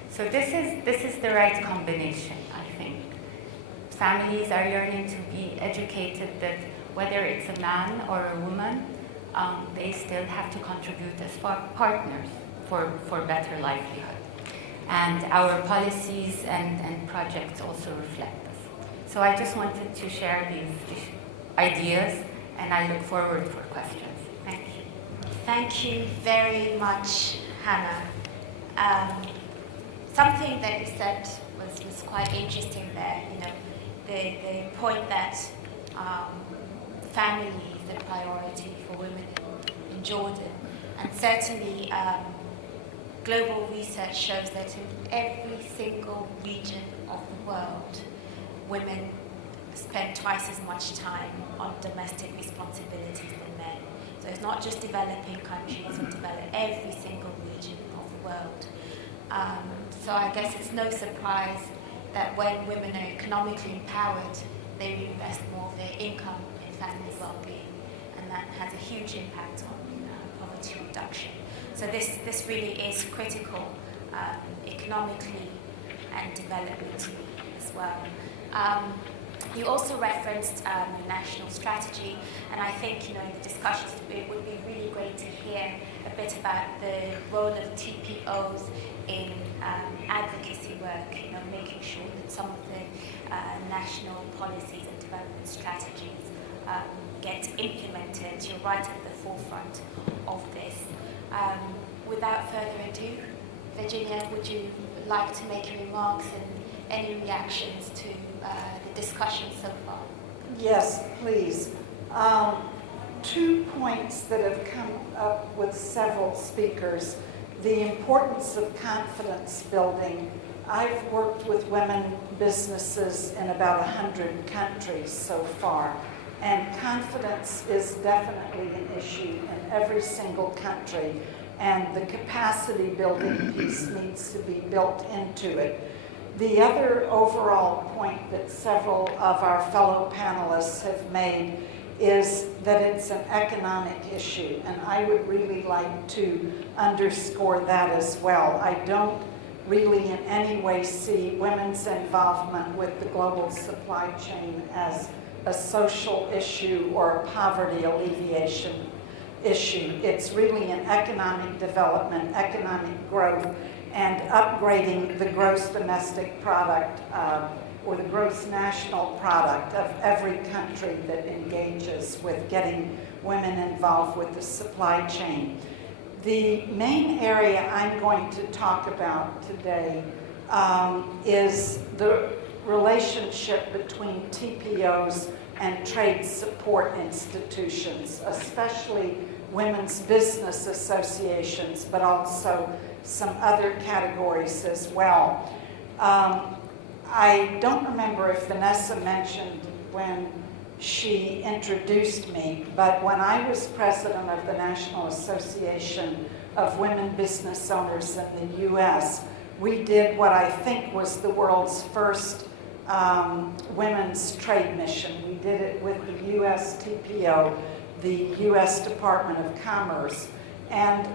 So this is the right combination, I think. Families are learning to be educated that whether it's a man or a woman, they still have to contribute as partners for better livelihood. And our policies and projects also reflect this. So I just wanted to share these ideas, and I look forward for questions. Thank you. Thank you very much, Hannah. Something that you said was quite interesting there. You know, the point that family is a priority for women in Jordan, and certainly global research shows that in every single region of the world, women spend twice as much time on domestic responsibilities than men. So it's not just developing countries, but every single region of the world. So I guess it's no surprise that when women are economically empowered, they reinvest more of their income in family well-being, and that has a huge impact on poverty reduction. So this really is critical economically and developmentally as well. You also referenced the national strategy, and I think in the discussions it would be really great to hear a bit about the role of TPOs in advocacy work. Making sure that some of the national policies and development strategies get implemented. You're right at the forefront of this. Without further ado, Virginia, would you like to make your remarks and any reactions to the discussion so far? Yes, please. 2 points that have come up with several speakers. The importance of confidence building. I've worked with women businesses in about 100 countries so far, and confidence is definitely an issue in every single country, and the capacity building piece needs to be built into it. The other overall point that several of our fellow panelists have made is that it's an economic issue, and I would really like to underscore that as well. I don't really in any way see women's involvement with the global supply chain as a social issue or a poverty alleviation issue. It's really an economic development, economic growth, and upgrading the gross domestic product or the gross national product of every country that engages with getting women involved with the supply chain. The main area I'm going to talk about today is the relationship between TPOs and trade support institutions, especially women's business associations, but also some other categories as well. I don't remember if Vanessa mentioned when she introduced me, but when I was president of the National Association of Women Business Owners in the U.S., we did what I think was the world's first women's trade mission. We did it with the U.S. TPO, the U.S. Department of Commerce, And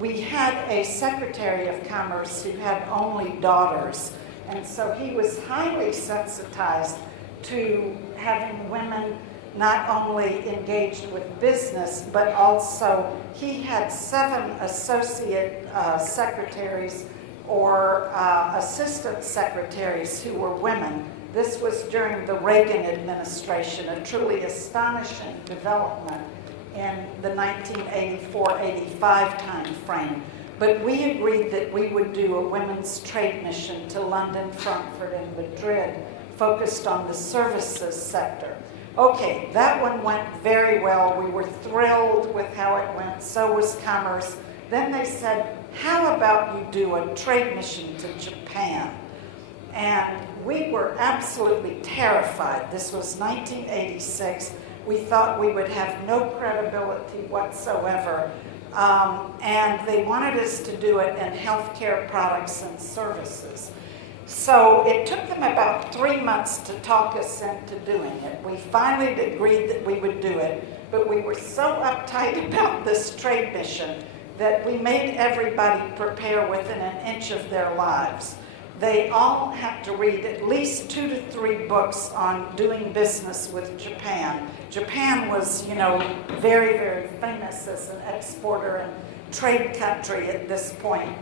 we had a Secretary of Commerce who had only daughters. And so he was highly sensitized to having women not only engaged with business, but also he had 7 associate secretaries or assistant secretaries who were women. This was during the Reagan administration, a truly astonishing development in the 1984-85 time frame. But we agreed that we would do a women's trade mission to London, Frankfurt, and Madrid, focused on the services sector. Okay, that one went very well. We were thrilled with how it went. So was Commerce. Then they said, how about you do a trade mission to Japan? And we were absolutely terrified. This was 1986. We thought we would have no credibility whatsoever. And they wanted us to do it in healthcare products and services. So it took them about 3 months to talk us into doing it. We finally agreed that we would do it, but we were so uptight about this trade mission that we made everybody prepare within an inch of their lives. They all had to read at least 2 to 3 books on doing business with Japan. Japan was, very, very famous as an exporter and trade country at this point.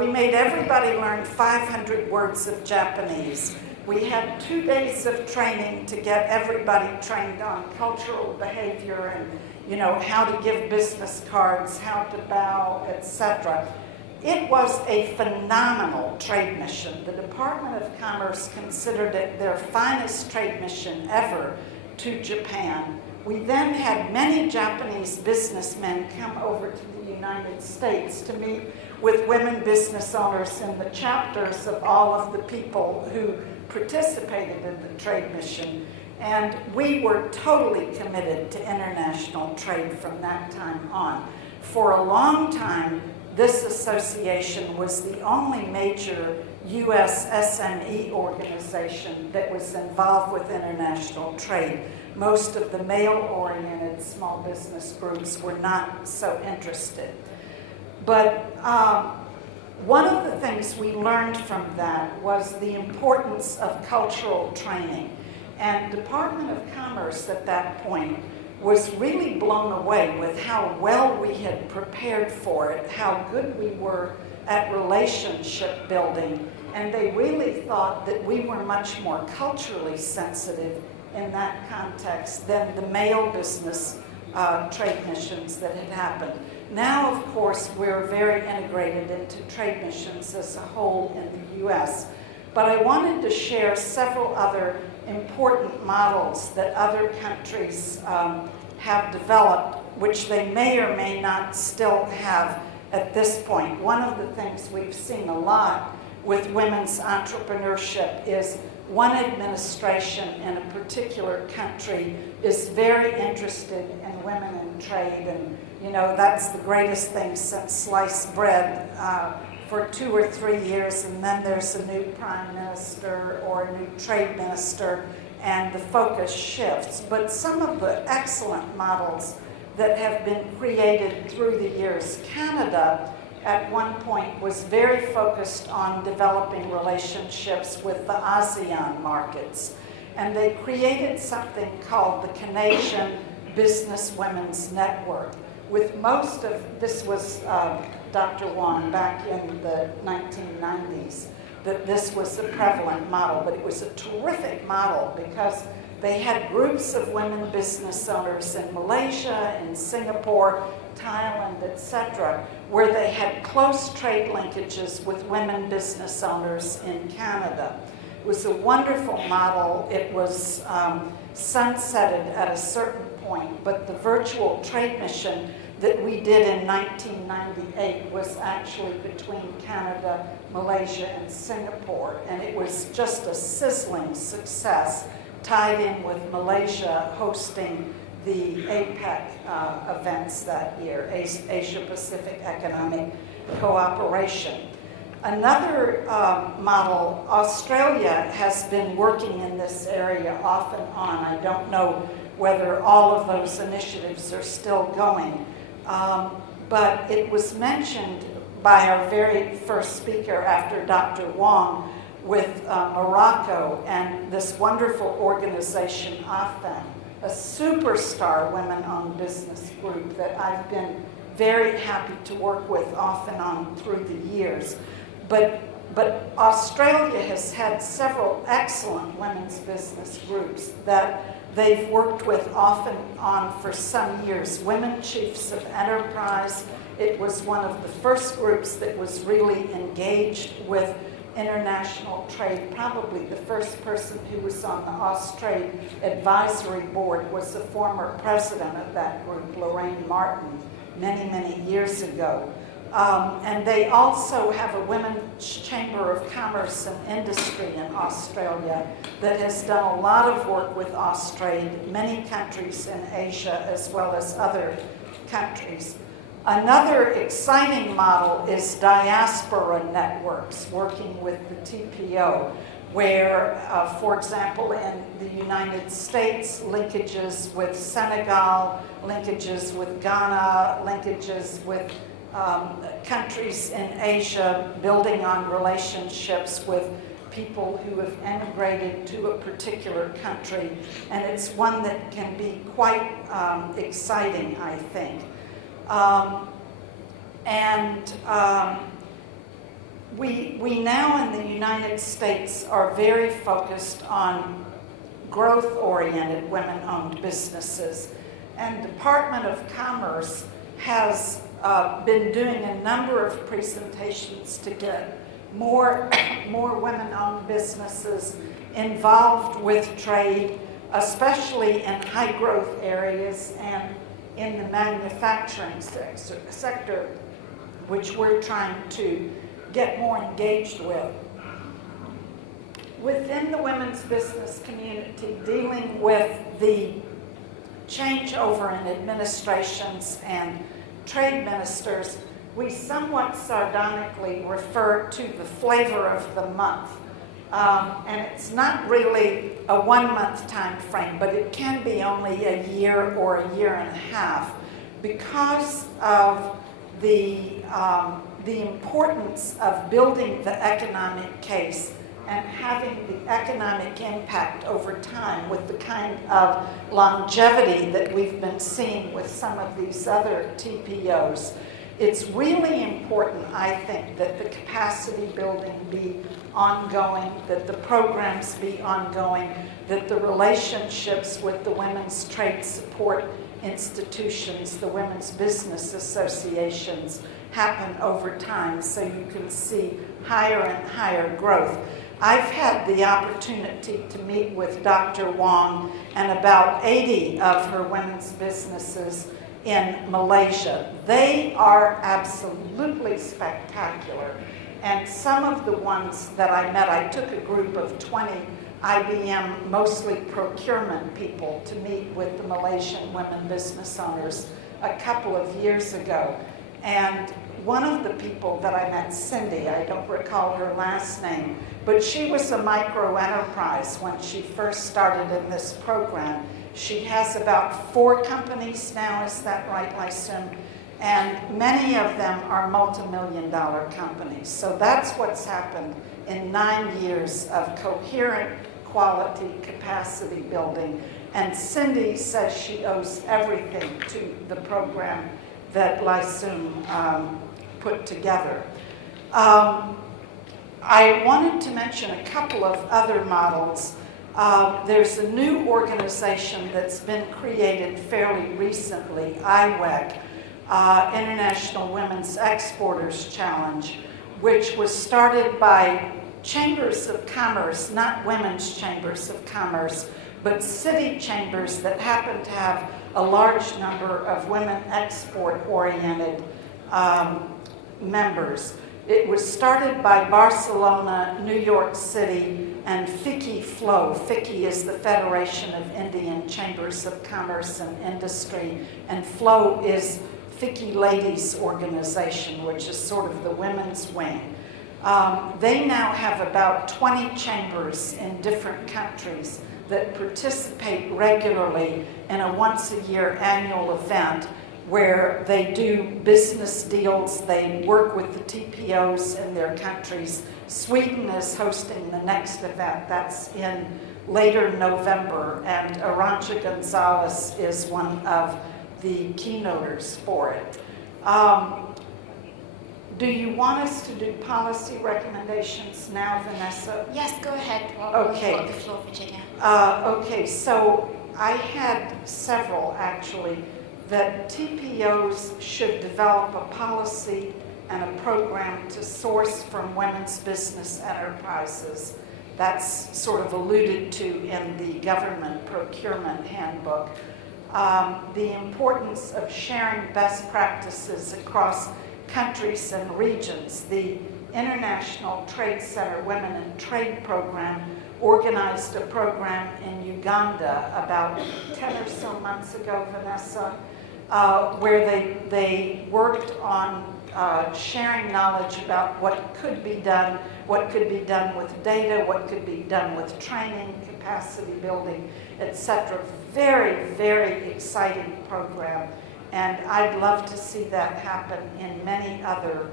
We made everybody learn 500 words of Japanese. We had 2 days of training to get everybody trained on cultural behavior and, how to give business cards, how to bow, etc. It was a phenomenal trade mission. The Department of Commerce considered it their finest trade mission ever to Japan. We then had many Japanese businessmen come over to the United States to meet with women business owners in the chapters of all of the people who participated in the trade mission. And we were totally committed to international trade from that time on. For a long time, this association was the only major U.S. SME organization that was involved with international trade. Most of the male-oriented small business groups were not so interested. But one of the things we learned from that was the importance of cultural training. And Department of Commerce at that point was really blown away with how well we had prepared for it, how good we were at relationship building. And they really thought that we were much more culturally sensitive in that context than the male business trade missions that had happened. Now, of course, we're very integrated into trade missions as a whole in the U.S. But I wanted to share several other important models that other countries have developed, which they may or may not still have at this point. One of the things we've seen a lot with women's entrepreneurship is one administration in a particular country is very interested in women in trade, and that's the greatest thing since sliced bread for 2 or 3 years, and then there's a new prime minister or a new trade minister, and the focus shifts. But some of the excellent models that have been created through the years, Canada at one point was very focused on developing relationships with the ASEAN markets. And they created something called the Canadian Business Women's Network. With most of, this was Dr. Wong back in the 1990s, that this was a prevalent model, but it was a terrific model because they had groups of women business owners in Malaysia, in Singapore, Thailand, etc., where they had close trade linkages with women business owners in Canada. It was a wonderful model. It was sunsetted at a certain point, but the virtual trade mission that we did in 1998 was actually between Canada, Malaysia, and Singapore, and it was just a sizzling success, tied in with Malaysia hosting the APEC events that year, Asia Pacific Economic Cooperation. Another model, Australia has been working in this area off and on. I don't know whether all of those initiatives are still going. But it was mentioned by our very first speaker after Dr. Wong with Morocco and this wonderful organization, AFEM, a superstar women-owned business group that I've been very happy to work with off and on through the years. But Australia has had several excellent women's business groups that they've worked with off and on for some years. Women Chiefs of Enterprise, it was one of the first groups that was really engaged with international trade. Probably the first person who was on the Austrade Advisory Board was the former president of that group, Lorraine Martin, many, many years ago. And they also have a Women's Chamber of Commerce and Industry in Australia that has done a lot of work with Austrade, many countries in Asia as well as other countries. Another exciting model is diaspora networks working with the TPO, where, for example, in the United States, linkages with Senegal, linkages with Ghana, linkages with countries in Asia, building on relationships with people who have emigrated to a particular country. And it's one that can be quite exciting, I think. We now in the United States are very focused on growth-oriented women-owned businesses. And Department of Commerce has been doing a number of presentations to get more women-owned businesses involved with trade, especially in high-growth areas and in the manufacturing sector, which we're trying to get more engaged with. Within the women's business community, dealing with the changeover in administrations and trade ministers, we somewhat sardonically refer to the flavor of the month. And it's not really a 1 month time frame, but it can be only a year or a year and a half because of the importance of building the economic case and having the economic impact over time with the kind of longevity that we've been seeing with some of these other TPOs. It's really important, I think, that the capacity building be ongoing, that the programs be ongoing, that the relationships with the women's trade support institutions, the women's business associations, happen over time so you can see higher and higher growth. I've had the opportunity to meet with Dr. Wong and about 80 of her women's businesses in Malaysia. They are absolutely spectacular. And some of the ones that I met, I took a group of 20 IBM, mostly procurement people, to meet with the Malaysian women business owners a couple of years ago. And one of the people that I met, Cindy, I don't recall her last name, but she was a micro enterprise when she first started in this program. She has about 4 companies now, is that right, Lysum? And many of them are multi-million-dollar companies. So that's what's happened in 9 years of coherent quality capacity building. And Cindy says she owes everything to the program that Lysum put together. I wanted to mention a couple of other models. There's a new organization that's been created fairly recently, IWEC, International Women's Exporters Challenge, which was started by chambers of commerce, not women's chambers of commerce, but city chambers that happen to have a large number of women export-oriented members. It was started by Barcelona, New York City, and FICCI Flow. FICCI is the Federation of Indian Chambers of Commerce and Industry, and Flow is FICCI Ladies Organization, which is sort of the women's wing. They now have about 20 chambers in different countries that participate regularly in a once-a-year annual event where they do business deals. They work with the TPOs in their countries. Sweden is hosting the next event. That's in later November, and Arantxa Gonzalez is one of the keynoters for it. Do you want us to do policy recommendations now, Vanessa? Yes, go ahead. Okay. You've got the floor, Virginia. Okay, so I had several actually, that TPOs should develop a policy and a program to source from women's business enterprises. That's sort of alluded to in the government procurement handbook. The importance of sharing best practices across countries and regions. The International Trade Center Women in Trade program organized a program in Uganda about 10 or so months ago, Vanessa, where they worked on sharing knowledge about what could be done with data, what could be done with training, capacity building, etc. Very, very exciting program. And I'd love to see that happen in many other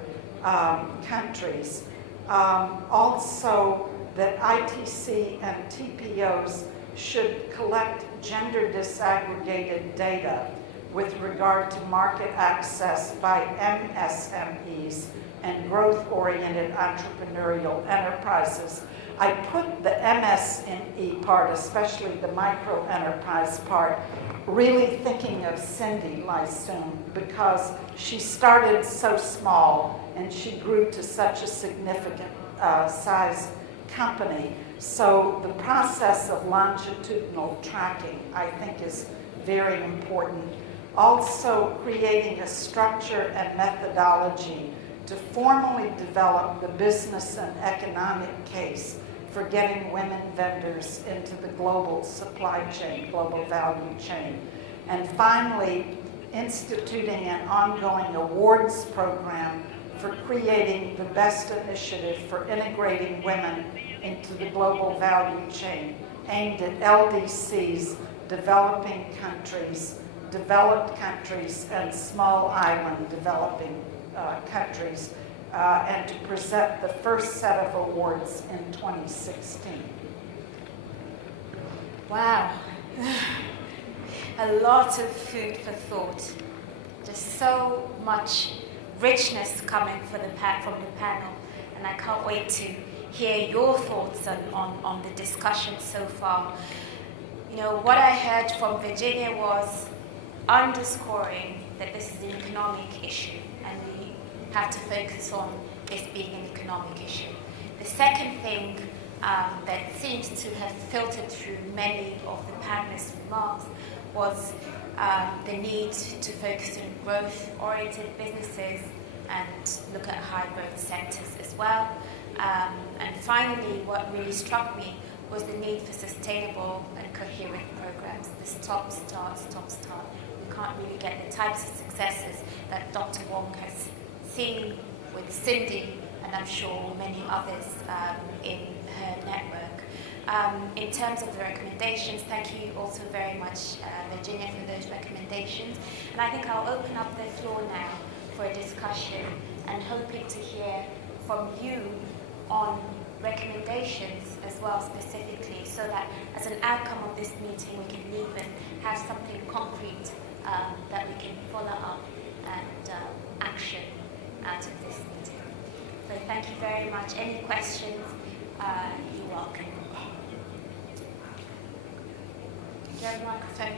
countries. Also, that ITC and TPOs should collect gender disaggregated data with regard to market access by MSMEs and growth-oriented entrepreneurial enterprises. I put the MSME part, especially the micro-enterprise part, really thinking of Cindy Lysoon, because she started so small and she grew to such a significant size company. So the process of longitudinal tracking, I think, is very important. Also, creating a structure and methodology to formally develop the business and economic case for getting women vendors into the global supply chain, global value chain. And finally, instituting an ongoing awards program for creating the best initiative for integrating women into the global value chain, aimed at LDCs, developing countries, developed countries, and small island developing countries, and to present the first set of awards in 2016. Wow. A lot of food for thought. Just so much richness coming from the panel, and I can't wait to hear your thoughts on the discussion so far. You know, what I heard from Virginia was underscoring that this is an economic issue, and we have to focus on this being an economic issue. The second thing that seems to have filtered through many of the panelists' remarks was the need to focus on growth-oriented businesses and look at high-growth sectors as well. And finally, what really struck me was the need for sustainable and coherent programs. The stop, start. We can't really get the types of successes that Dr. Wong has seen with Cindy, and I'm sure many others in her network. In terms of the recommendations, thank you also very much, Virginia, for those recommendations. And I think I'll open up the floor now for a discussion, and hoping to hear from you on recommendations as well specifically, so that as an outcome of this meeting we can leave and have something concrete that we can follow up and action out of this meeting. So thank you very much. Any questions, you're welcome. Do you have a microphone?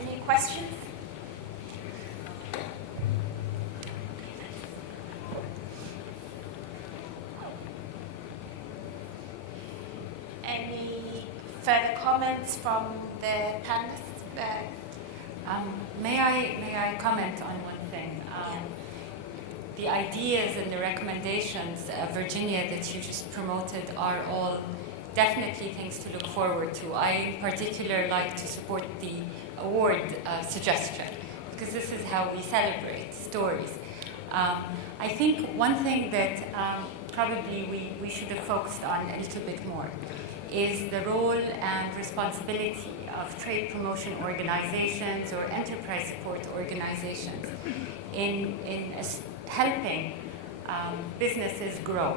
Any questions? Any further comments from the panelists? May I comment on one thing? The ideas and the recommendations, Virginia, that you just promoted are all definitely things to look forward to. I in particular like to support the award suggestion, because this is how we celebrate stories. I think one thing that probably we should have focused on a little bit more is the role and responsibility of trade promotion organizations or enterprise support organizations in helping businesses grow.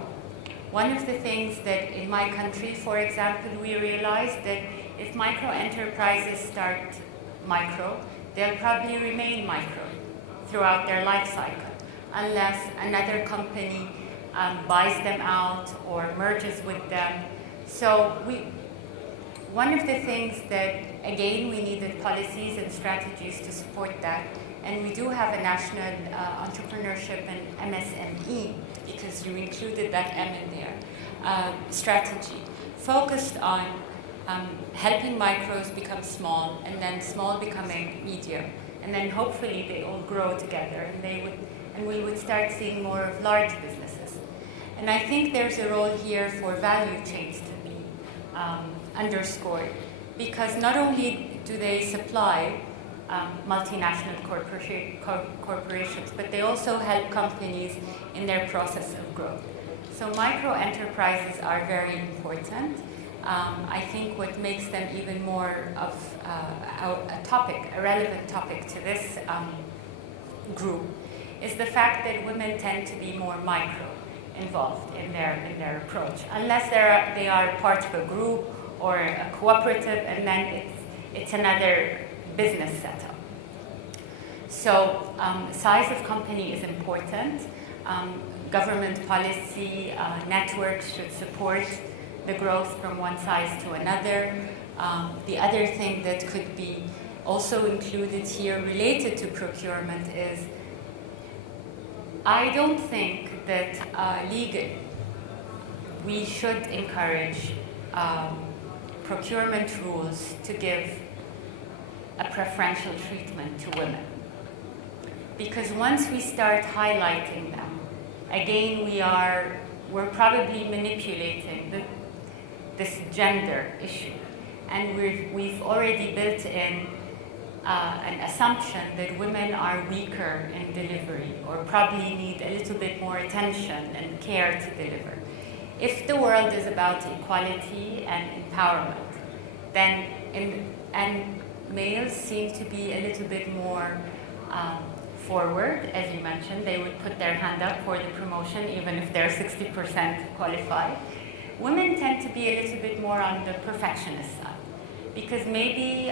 One of the things that in my country, for example, we realized that if micro enterprises start micro, they'll probably remain micro throughout their life cycle, unless another company buys them out or merges with them. So one of the things that, again, we needed policies and strategies to support that, and we do have a national entrepreneurship and MSME, because you included that M in there, strategy, focused on helping micros become small, and then small becoming medium, and then hopefully they all grow together, and we would start seeing more of large businesses. And I think there's a role here for value chains to be underscored, because not only do they supply multinational corporations, but they also help companies in their process of growth. So micro enterprises are very important. I think what makes them even more of a relevant topic to this group is the fact that women tend to be more micro involved in their approach, unless they are part of a group or a cooperative, and then it's another business setup. So size of company is important. Government policy networks should support the growth from one size to another. The other thing that could be also included here related to procurement is, I don't think that legally we should encourage procurement rules to give a preferential treatment to women. Because once we start highlighting them, again, we're probably manipulating this gender issue. And we've already built in an assumption that women are weaker in delivery, or probably need a little bit more attention and care to deliver. If the world is about equality and empowerment, then and males seem to be a little bit more forward, as you mentioned. They would put their hand up for the promotion, even if they're 60% qualified. Women tend to be a little bit more on the perfectionist side, because maybe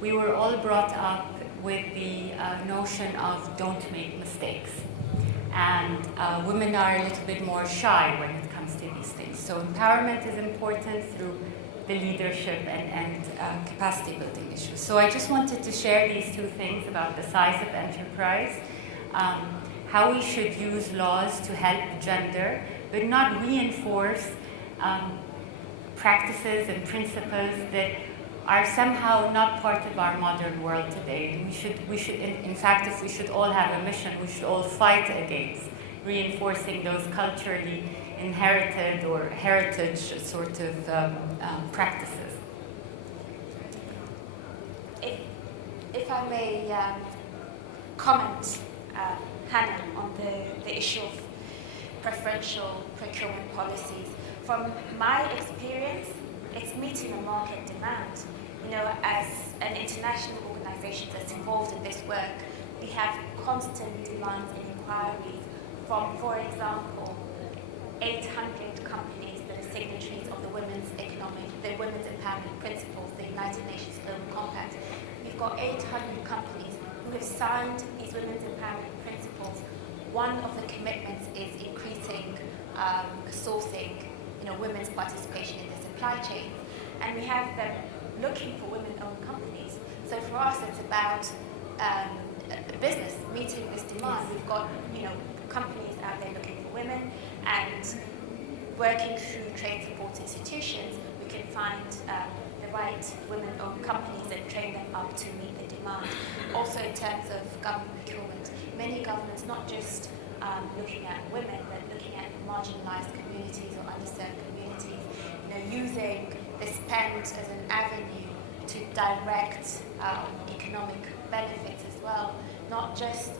we were all brought up with the notion of don't make mistakes. And women are a little bit more shy when it comes to these things. So empowerment is important through the leadership and capacity building issues. So I just wanted to share these two things about the size of enterprise, how we should use laws to help gender, but not reinforce practices and principles that are somehow not part of our modern world today. We should, in fact, if we should all have a mission, we should all fight against reinforcing those culturally inherited or heritage sort of practices. If I may comment, Hannah, on the issue of preferential procurement policies. From my experience, it's meeting a market demand. You know, as an international organization that's involved in this work, we have constant demands and inquiries from, for example, 800 companies that are signatories of the Women's Empowerment Principles, the United Nations Global Compact. We've got 800 companies who have signed these Women's Empowerment Principles. One of the commitments is increasing sourcing, women's participation in the supply chain. And we have them looking for women-owned companies. So for us, it's about business meeting this demand. We've got, companies out there looking for women, and working through trade support institutions, we can find the right women-owned companies and train them up to meet the demand. Also, in terms of government procurement, many governments not just looking at women, but looking at marginalized communities or underserved communities, using the spend as an avenue to direct economic benefits as well, not just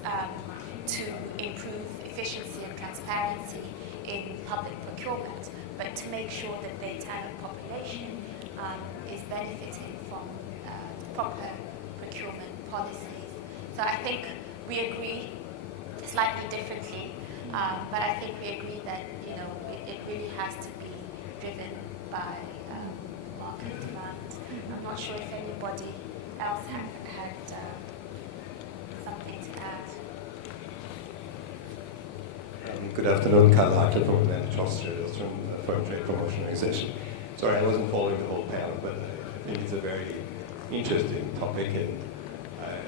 to improve efficiency and transparency in public procurement, but to make sure that the talent population is benefiting from proper procurement policies. So I think we agree slightly differently, but I think we agree that it really has to be driven by market demand. I'm not sure if anybody else had something to add. Good afternoon, Karl Hartler from Atlantic Australia, Foreign Trade Promotion Organization. Sorry, I wasn't following the whole panel, but I think it's a very interesting topic, and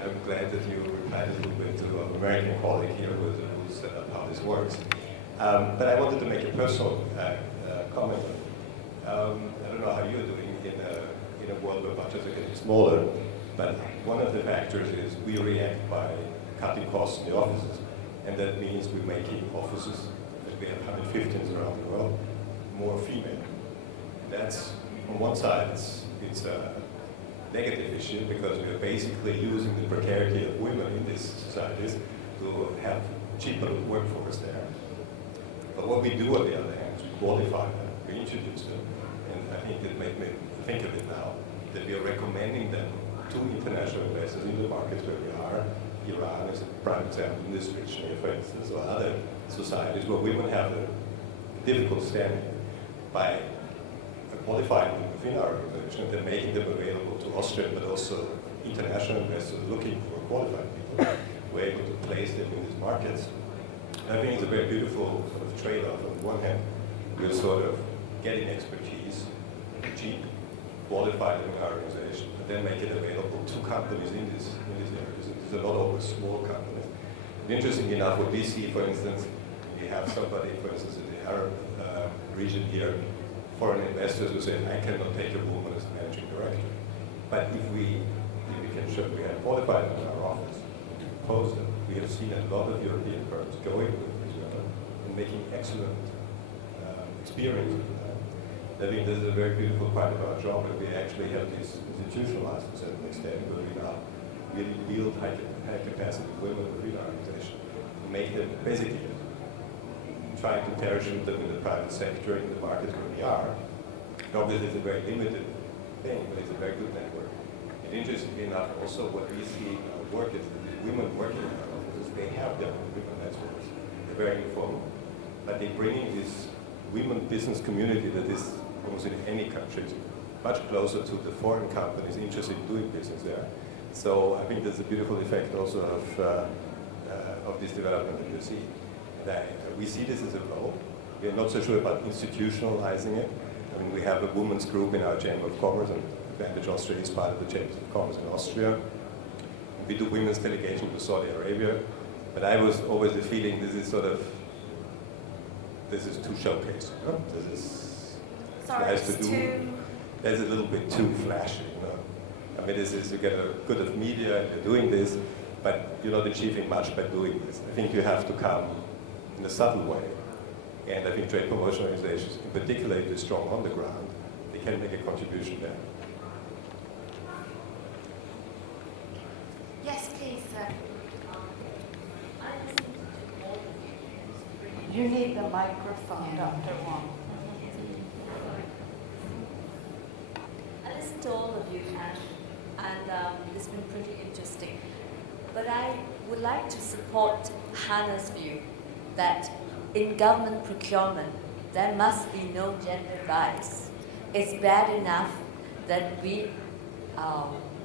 I'm glad that you replied a little bit to our American colleague here who set up how this works. But I wanted to make a personal comment. I don't know how you're doing in a world where budgets are getting smaller, but one of the factors is we react by cutting costs in the offices, and that means we're making offices, that we have 115s around the world, more female. That's, on one side, it's a negative issue because we are basically using the precarity of women in these societies to have cheaper workforce there. But what we do, on the other hand, is we qualify them, we introduce them, and I think it made me think of it now, that we are recommending them to international investors in the markets where we are. Iran is a prime example in this region, for instance, or other societies where women have a difficult standing by qualifying them within our organization and then making them available to Austrian but also international investors looking for qualified people. We're able to place them in these markets. I think it's a very beautiful sort of trade-off. On the one hand, we're sort of getting expertise, cheap, qualified in our organization, but then make it available to companies in these areas. There's a lot of small companies. And interestingly enough, what we see, for instance, we have somebody, for instance, in the Arab region here, foreign investors who say, I cannot take a woman as managing director. But if we can show we have qualified in our office, propose them, we have seen a lot of European firms going with these women and making excellent experiences with them. I think this is a very beautiful part of our job, that we actually have this institutionalized to a certain extent, where we now really build high capacity women within our organization to make them basically trying to parachute them in the private sector in the markets where we are. Obviously, it's a very limited thing, but it's a very good network. And interestingly enough, also what we see in our work is that the women working in our offices, they have their own women networks. They're very informal, but they bring in this women business community that is almost in any country much closer to the foreign companies interested in doing business there. So I think there's a beautiful effect also of this development that you see. That we see this as a role. We are not so sure about institutionalizing it. I mean, we have a women's group in our Chamber of Commerce, and Advantage Austria is part of the Chamber of Commerce in Austria. We do women's delegation to Saudi Arabia, but I was always the feeling this is too showcase. You know? This is nice to do. There's a little bit too flashy. You know? I mean, you get a good of media, and you're doing this, but you're not achieving much by doing this. I think you have to come in a subtle way. And I think trade promotion organizations, in particular if they're strong on the ground, they can make a contribution there. Yes, please. You need the microphone, Dr. Wong. I listened to all of you, and it's been pretty interesting. But I would like to support Hannah's view that in government procurement, there must be no gender bias. It's bad enough that we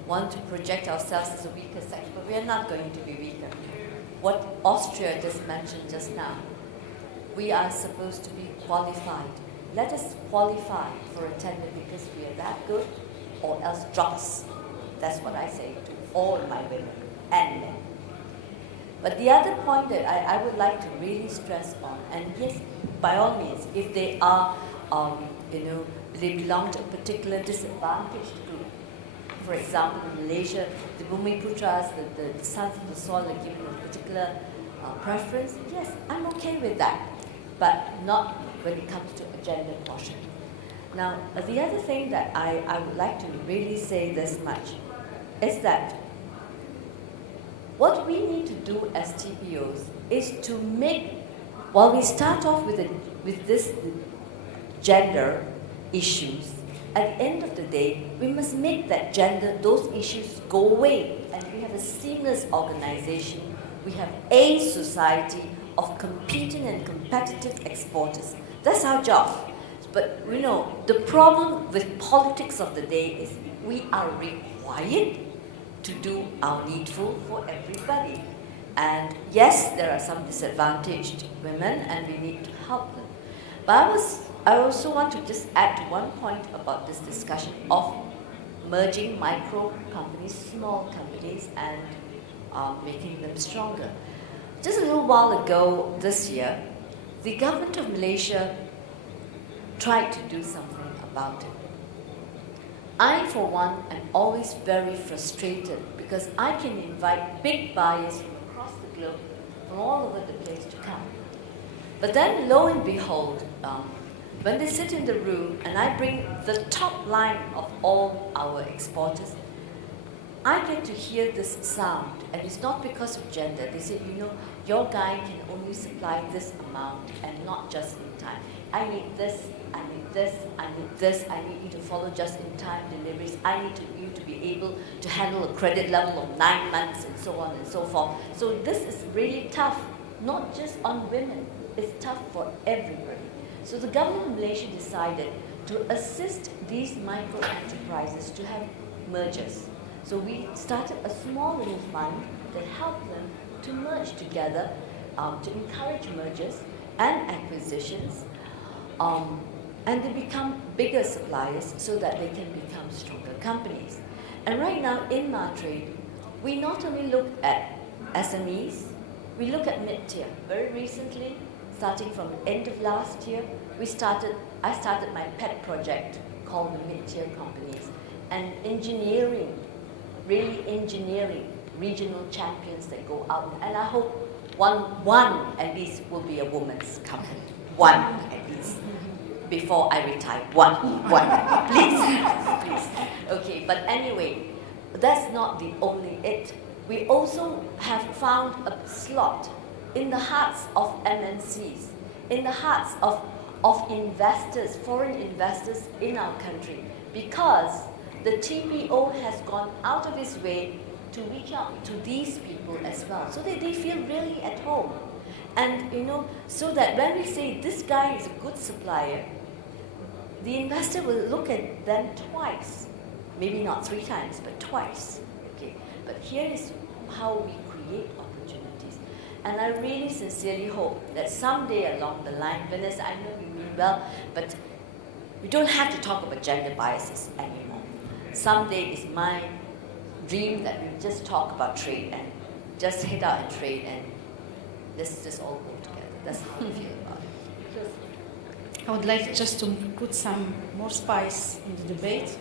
want to project ourselves as a weaker sex, but we are not going to be weaker. What Austria just mentioned just now, we are supposed to be qualified. Let us qualify for a tender because we are that good, or else drop us. That's what I say to all my women and men. But the other point that I would like to really stress on, and yes, by all means, if they are, they belong to a particular disadvantaged group. For example, in Malaysia, the Bumiputras, the sons of the soil are given a particular preference. Yes, I'm okay with that, but not when it comes to a gender portion. Now, the other thing that I would like to really say this much is that what we need to do as TPOs is to make, while we start off with this gender issues, at the end of the day, we must make that those issues go away. And we have a seamless organization. We have a society of competing and competitive exporters. That's our job. But you know, the problem with politics of the day is we are required to do our needful for everybody. And yes, there are some disadvantaged women and we need to help them. But I also want to just add to one point about this discussion of merging micro companies, small companies, and making them stronger. Just a little while ago this year, the government of Malaysia tried to do something about it. I, for one, am always very frustrated because I can invite big buyers from across the globe, from all over the place to come. But then, lo and behold, when they sit in the room and I bring the top line of all our exporters, I get to hear this sound, and it's not because of gender. They say, you know, your guy can only supply this amount and not just in time. I need this, I need this, I need this, I need you to follow just-in-time deliveries, I need you to be able to handle a credit level of 9 months and so on and so forth. So this is really tough, not just on women, it's tough for everybody. So the government of Malaysia decided to assist these micro enterprises to have mergers. So we started a small little fund that helped them to merge together, to encourage mergers and acquisitions, and they become bigger suppliers so that they can become stronger companies. And right now in Martrade, we not only look at SMEs, we look at mid-tier. Very recently, starting from the end of last year, I started my pet project called the mid-tier companies, and engineering, really engineering regional champions that go out. And I hope one at least will be a woman's company. One at least. Before I retire. One. Please. Okay, but anyway, that's not the only it. We also have found a slot in the hearts of MNCs, in the hearts of investors, foreign investors in our country, because the TPO has gone out of its way to reach out to these people as well, so that they feel really at home. And you know, so that when we say this guy is a good supplier, the investor will look at them twice, maybe not 3 times, but twice. Okay, but here is how we create opportunities. And I really sincerely hope that someday along the line, Vanessa, I know you mean well, but we don't have to talk about gender biases anymore. Someday is my dream that we just talk about trade and just hit out and trade and let's just all go together. That's how I feel about it. I would like just to put some more spice in the debate.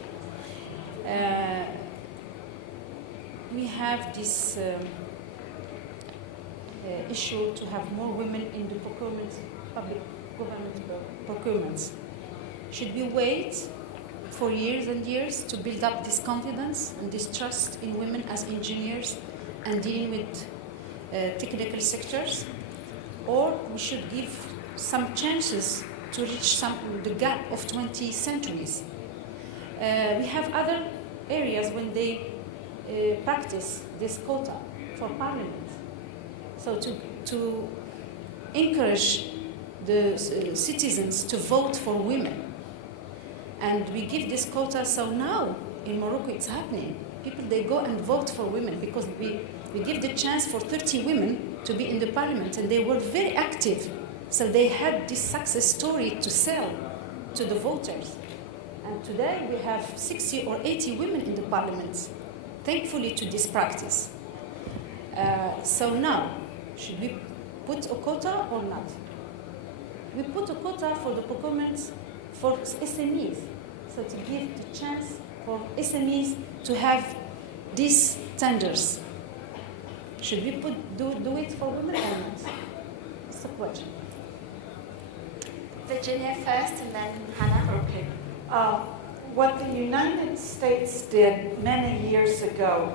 We have this issue to have more women in the procurement, public government procurements. Should we wait for years and years to build up this confidence and this trust in women as engineers and dealing with technical sectors? Or we should give some chances to reach the gap of 20 centuries. We have other areas when they practice this quota for parliament. So to encourage the citizens to vote for women. And we give this quota, so now in Morocco it's happening. People, they go and vote for women because we give the chance for 30 women to be in the parliament, and they were very active. So they had this success story to sell to the voters. And today we have 60 or 80 women in the parliament, thankfully to this practice. So now, should we put a quota or not? We put a quota for the procurement for SMEs, so to give the chance for SMEs to have these tenders. Should we do it for women or not? It's a question. Virginia first and then Hannah. Okay. What the United States did many years ago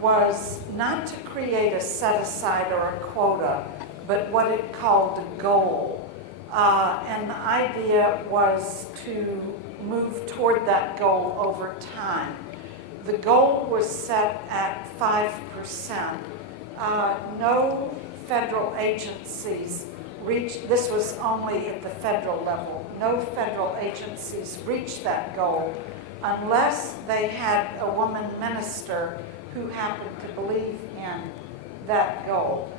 was not to create a set-aside or a quota, but what it called a goal. And the idea was to move toward that goal over time. The goal was set at 5%. No federal agencies reached, this was only at the federal level, no federal agencies reached that goal unless they had a woman minister who happened to believe in that goal.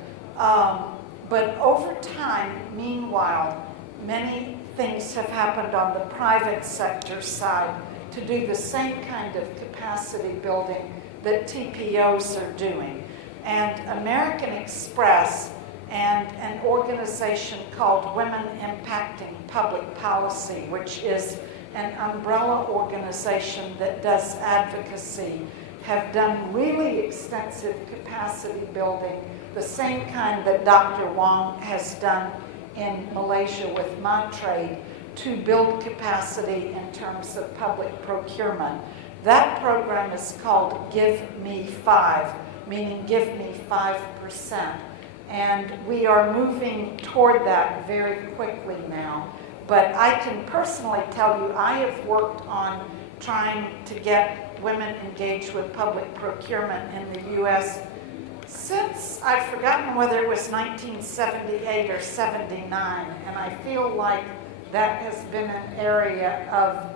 But over time, meanwhile, many things have happened on the private sector side to do the same kind of capacity building that TPOs are doing. And American Express and an organization called Women Impacting Public Policy, which is an umbrella organization that does advocacy, have done really extensive capacity building, the same kind that Dr. Wong has done in Malaysia with Matrade, to build capacity in terms of public procurement. That program is called Give Me 5, meaning give me 5%. And we are moving toward that very quickly now. But I can personally tell you, I have worked on trying to get women engaged with public procurement in the U.S. since, I've forgotten whether it was 1978 or 79, and I feel like that has been an area of,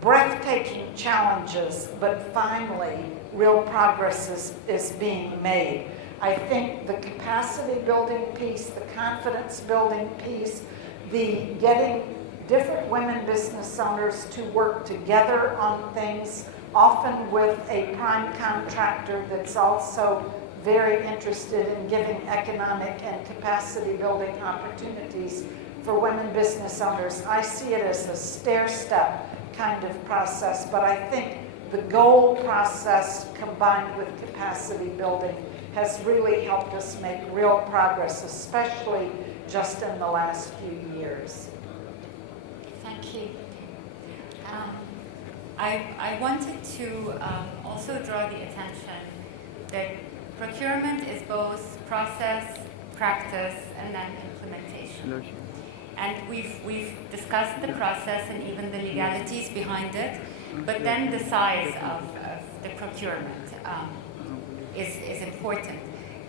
breathtaking challenges, but finally real progress is being made. I think the capacity building piece, the confidence building piece, the getting different women business owners to work together on things, often with a prime contractor that's also very interested in giving economic and capacity building opportunities for women business owners. I see it as a stair-step kind of process, but I think the goal process combined with capacity building has really helped us make real progress, especially just in the last few years. Thank you. I wanted to also draw the attention that procurement is both process, practice, and then implementation. And we've discussed the process and even the legalities behind it, but then the size of the procurement is important.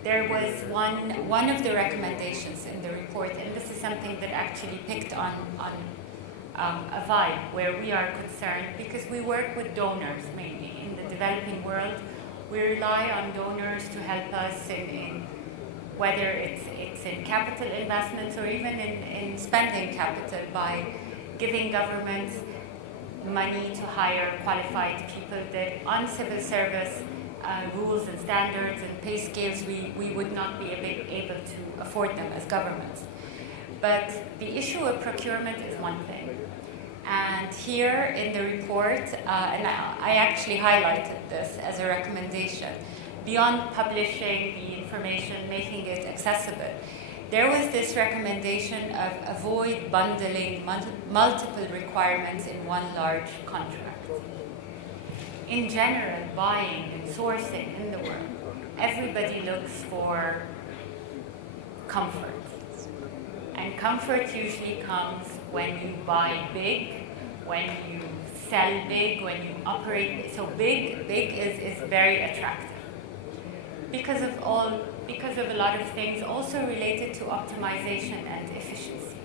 There was one of the recommendations in the report, and this is something that actually picked on a vibe where we are concerned, because we work with donors mainly in the developing world. We rely on donors to help us in whether it's in capital investments or even in spending capital by giving governments money to hire qualified people that on civil service rules and standards and pay scales we would not be able to afford them as governments. But the issue of procurement is one thing. And here in the report, and I actually highlighted this as a recommendation, beyond publishing the information, making it accessible, there was this recommendation of avoid bundling multiple requirements in one large contract. In general, buying and sourcing in the world, everybody looks for comfort. And comfort usually comes when you buy big, when you sell big, when you operate big. So big is very attractive. Because of a lot of things also related to optimization and efficiency.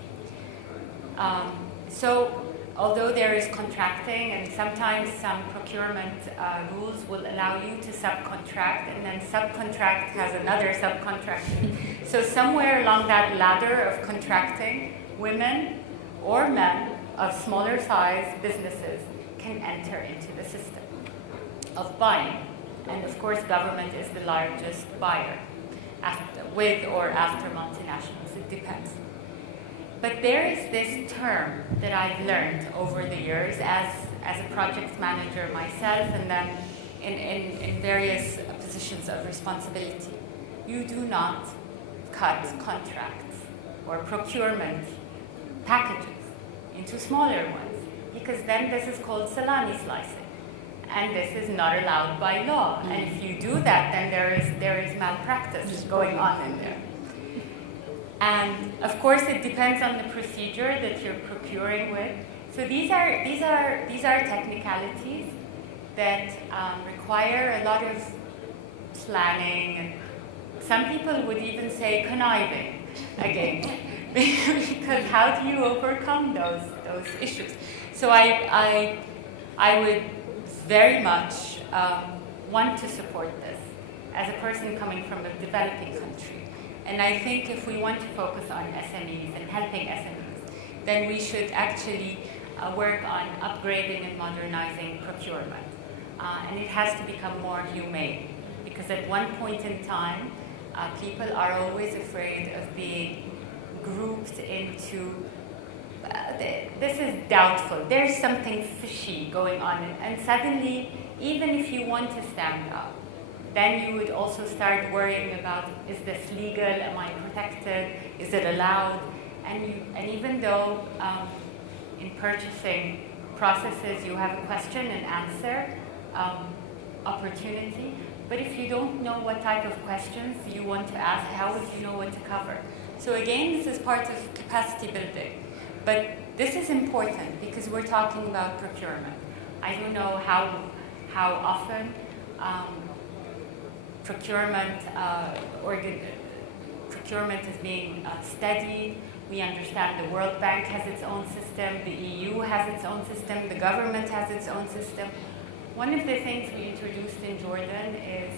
So although there is contracting, and sometimes some procurement rules will allow you to subcontract, and then subcontract has another subcontract. So somewhere along that ladder of contracting, women or men of smaller size businesses can enter into the system of buying. And of course, government is the largest buyer, with or after multinationals, it depends. But there is this term that I've learned over the years as a project manager myself, and then in various positions of responsibility. You do not cut contracts or procurement packages into smaller ones, because then this is called salami slicing. And this is not allowed by law. And if you do that, then there is malpractice going on in there. And of course, it depends on the procedure that you're procuring with. So these are technicalities that require a lot of planning, and some people would even say conniving again, because how do you overcome those issues? So I would very much want to support this as a person coming from a developing country. And I think if we want to focus on SMEs and helping SMEs, then we should actually work on upgrading and modernizing procurement. And it has to become more humane, because at one point in time, people are always afraid of being grouped into, this is doubtful, there's something fishy going on, and suddenly, even if you want to stand up, then you would also start worrying about, is this legal, am I protected, is it allowed? And even though in purchasing processes you have a question and answer opportunity, but if you don't know what type of questions you want to ask, how would you know what to cover? So again, this is part of capacity building. But this is important because we're talking about procurement. I don't know how often procurement is being studied. We understand the World Bank has its own system, the EU has its own system, the government has its own system. One of the things we introduced in Jordan is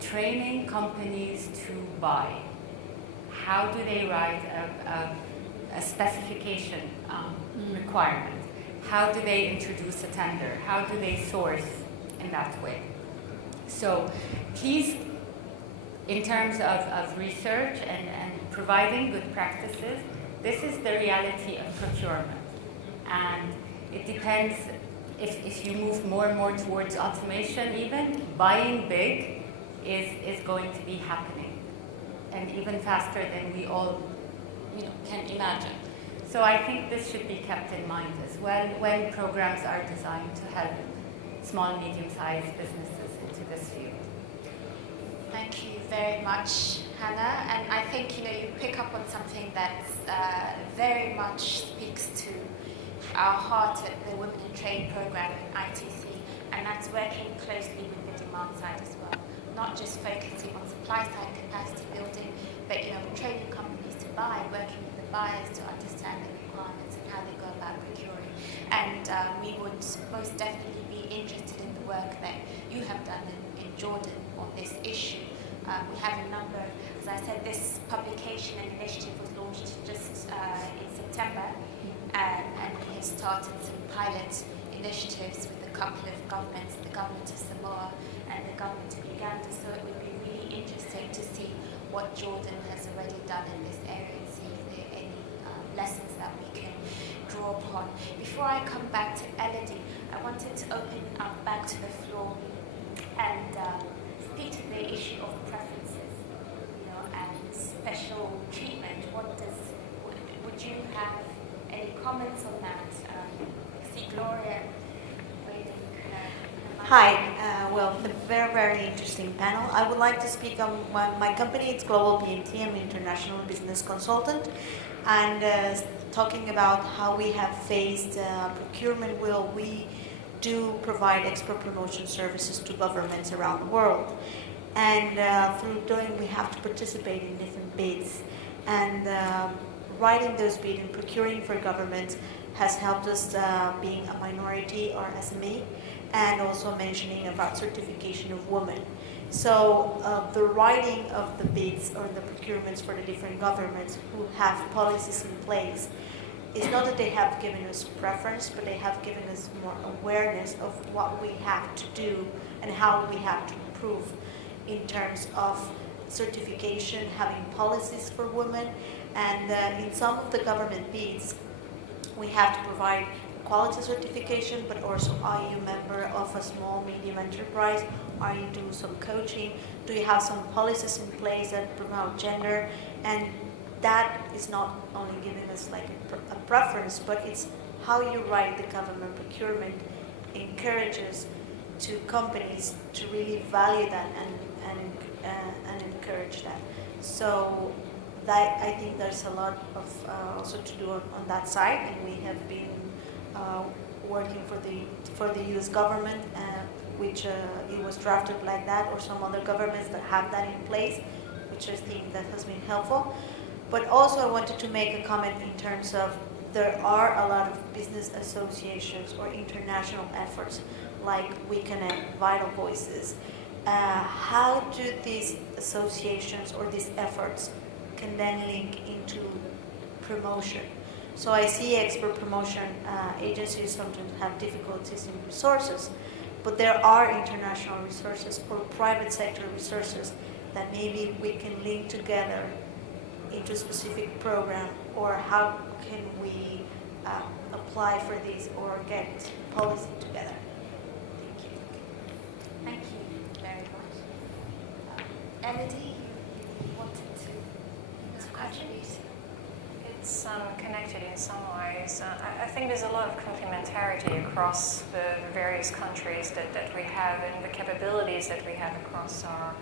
training companies to buy. How do they write a specification requirement? How do they introduce a tender? How do they source in that way? So please, in terms of research and providing good practices, this is the reality of procurement. And it depends, if you move more and more towards automation even, buying big is going to be happening, and even faster than we all can imagine. So I think this should be kept in mind as well when programs are designed to help small, medium-sized businesses into this field. Thank you very much, Hannah. And I think you pick up on something that very much speaks to our heart at the Women in Trade program in ITC, and that's working closely with the demand side as well. Not just focusing on supply side capacity building, but training companies to buy, working with the buyers to understand the requirements and how they go about procuring. And we would most definitely be interested in the work that you have done in Jordan on this issue. We have a number, as I said, this publication and initiative was launched just in September, and we have started some pilot initiatives with a couple of governments, the government of Samoa and the government of Uganda, so it would be really interesting to see what Jordan has already done in this area and see if there are any lessons that we can draw upon. Before I come back to Elodie, I wanted to open up back to the floor and speak to the issue of preferences, and special treatment. Would you have any comments on that? See Gloria. Hi, well, a very, very interesting panel. I would like to speak on my company. It's Global PMT. I'm an international business consultant, and talking about how we have faced procurement where we do provide export promotion services to governments around the world. And through doing, we have to participate in different bids. And writing those bids and procuring for governments has helped us being a minority or SME, and also mentioning about certification of women. So the writing of the bids or the procurements for the different governments who have policies in place, it's not that they have given us preference, but they have given us more awareness of what we have to do and how we have to improve in terms of certification, having policies for women. And in some of the government bids, we have to provide quality certification, but also are you a member of a small, medium enterprise? Are you doing some coaching? Do you have some policies in place that promote gender? And that is not only giving us like a preference, but it's how you write the government procurement encourages to companies to really value that and encourage that. So I think there's a lot of also to do on that side, and we have been working for the U.S. government, which it was drafted like that, or some other governments that have that in place, which I think that has been helpful. But also I wanted to make a comment in terms of there are a lot of business associations or international efforts like We Connect, Vital Voices. How do these associations or these efforts can then link into promotion? So I see expert promotion agencies sometimes have difficulties in resources, but there are international resources or private sector resources that maybe we can link together into a specific program, or how can we apply for these or get policy together? Thank you. Thank you very much. Elodie, you wanted to contribute? It's connected in some ways. I think there's a lot of complementarity across the various countries that we have, and the capabilities that we have across our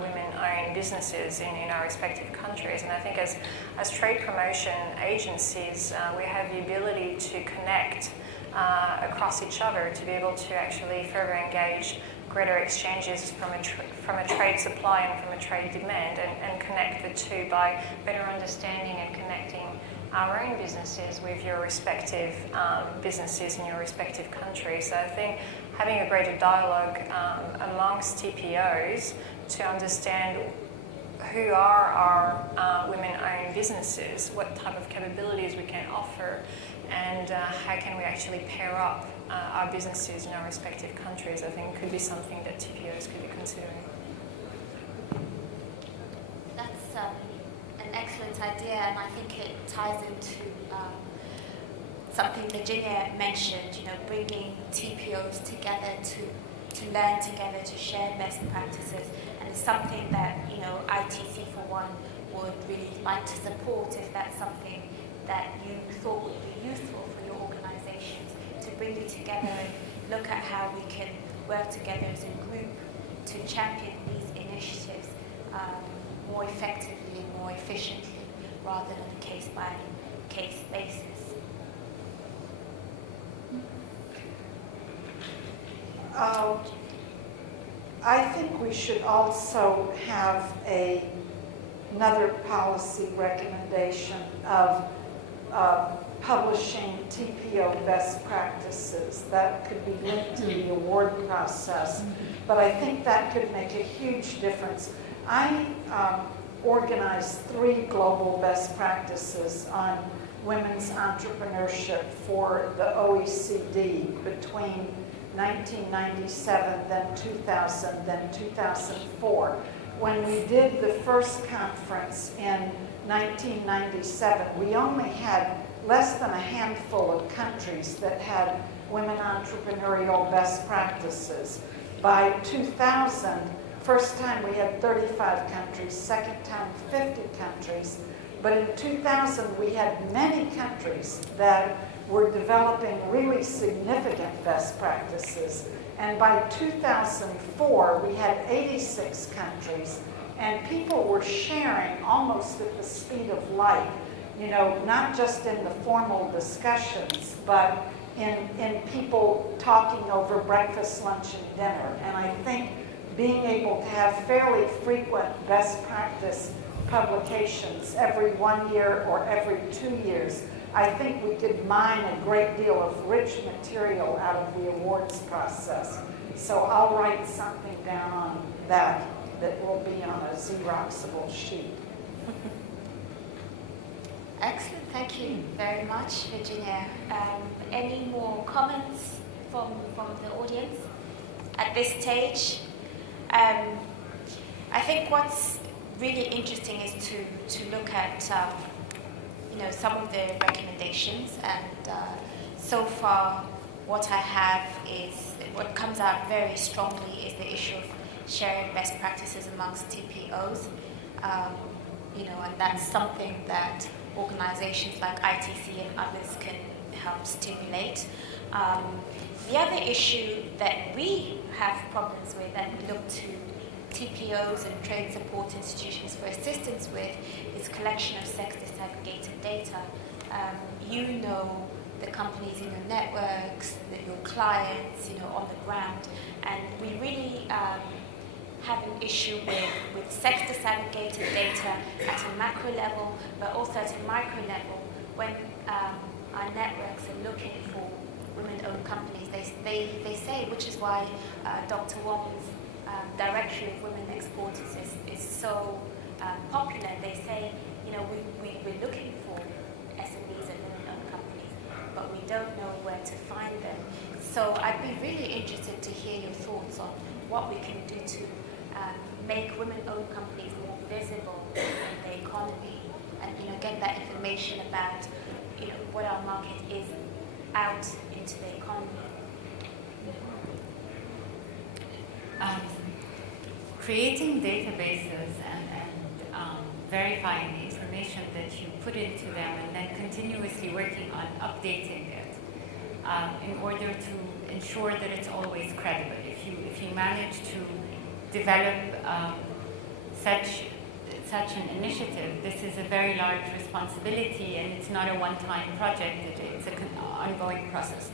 women-owned businesses in our respective countries. And I think as trade promotion agencies, we have the ability to connect across each other to be able to actually further engage greater exchanges from a trade supply and from a trade demand, and connect the two by better understanding and connecting our own businesses with your respective businesses in your respective countries. So I think having a greater dialogue amongst TPOs to understand who are our women-owned businesses, what type of capabilities we can offer, and how can we actually pair up our businesses in our respective countries, I think could be something that TPOs could be considering. That's an excellent idea, and I think it ties into something Virginia mentioned, bringing TPOs together to learn together, to share best practices, and it's something that, ITC for one would really like to support if that's something that you thought would be useful for your organizations, to bring you together and look at how we can work together as a group to champion these initiatives more effectively and more efficiently, rather than a case-by-case basis. I think we should also have another policy recommendation of publishing TPO best practices. That could be linked to the award process, but I think that could make a huge difference. I organized 3 global best practices on women's entrepreneurship for the OECD between 1997, then 2000, then 2004. When we did the first conference in 1997, we only had less than a handful of countries that had women entrepreneurial best practices. By 2000, first time we had 35 countries, second time 50 countries, but in 2000 we had many countries that were developing really significant best practices. And by 2004, we had 86 countries, and people were sharing almost at the speed of light, not just in the formal discussions, but in people talking over breakfast, lunch, and dinner. And I think being able to have fairly frequent best practice publications every 1 year or every 2 years, I think we could mine a great deal of rich material out of the awards process. So I'll write something down on that will be on a Xeroxable sheet. Excellent, thank you very much, Virginia. Any more comments from the audience at this stage? I think what's really interesting is to look at some of the recommendations, and so far what I have is, what comes out very strongly is the issue of sharing best practices amongst TPOs, and that's something that organizations like ITC and others can help stimulate. The other issue that we have problems with, and we look to TPOs and trade support institutions for assistance with is collection of sex disaggregated data. You know the companies in your networks, your clients, on the ground, and we really have an issue with sex disaggregated data at a macro level, but also at a micro level. When our networks are looking for women-owned companies, they say, which is why Dr. Wong's directory of women exporters is so popular. They say, we're looking for SMEs and women-owned companies, but we don't know where to find them. So I'd be really interested to hear your thoughts on what we can do to make women-owned companies more visible in the economy, and get that information about what our market is out into the economy. Creating databases and verifying the information that you put into them, and then continuously working on updating it in order to ensure that it's always credible. If you manage to develop such an initiative, this is a very large responsibility, and it's not a one-time project, it's an ongoing process.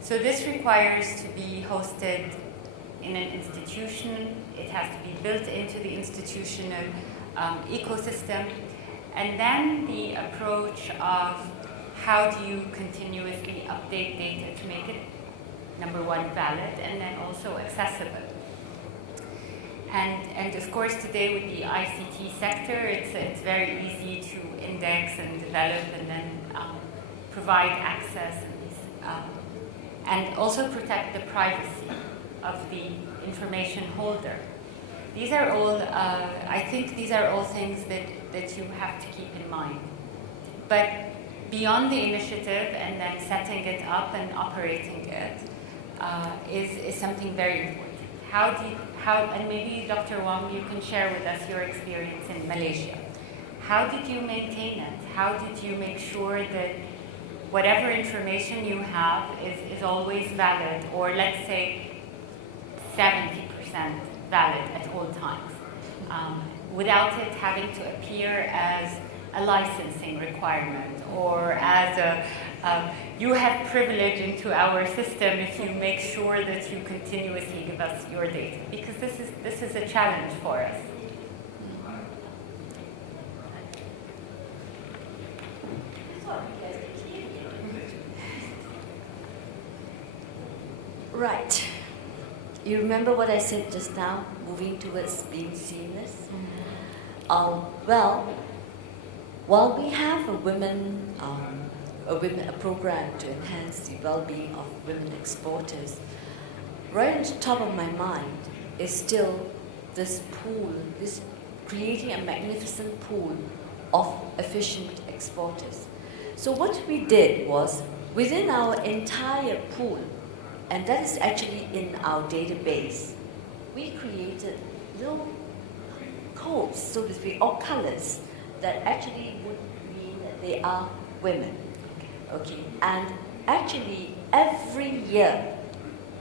So this requires to be hosted in an institution. It has to be built into the institutional ecosystem, and then the approach of how do you continuously update data to make it, number one, valid, and then also accessible. And of course, today with the ICT sector, it's very easy to index and develop and then provide access and also protect the privacy of the information holder. These are all, I think these are all things that you have to keep in mind. But beyond the initiative and then setting it up and operating it is something very important. And maybe Dr. Wong, you can share with us your experience in Malaysia. How did you maintain it? How did you make sure that whatever information you have is always valid, or let's say 70% valid at all times, without it having to appear as a licensing requirement or as you have privilege into our system if you make sure that you continuously give us your data, because this is a challenge for us. Right. You remember what I said just now, moving towards being seamless? Well, while we have a program to enhance the well-being of women exporters, right on the top of my mind is still this pool, this creating a magnificent pool of efficient exporters. So what we did was, within our entire pool, and that is actually in our database, we created little codes, so to speak, or colors that actually would mean that they are women. Okay, and actually every year,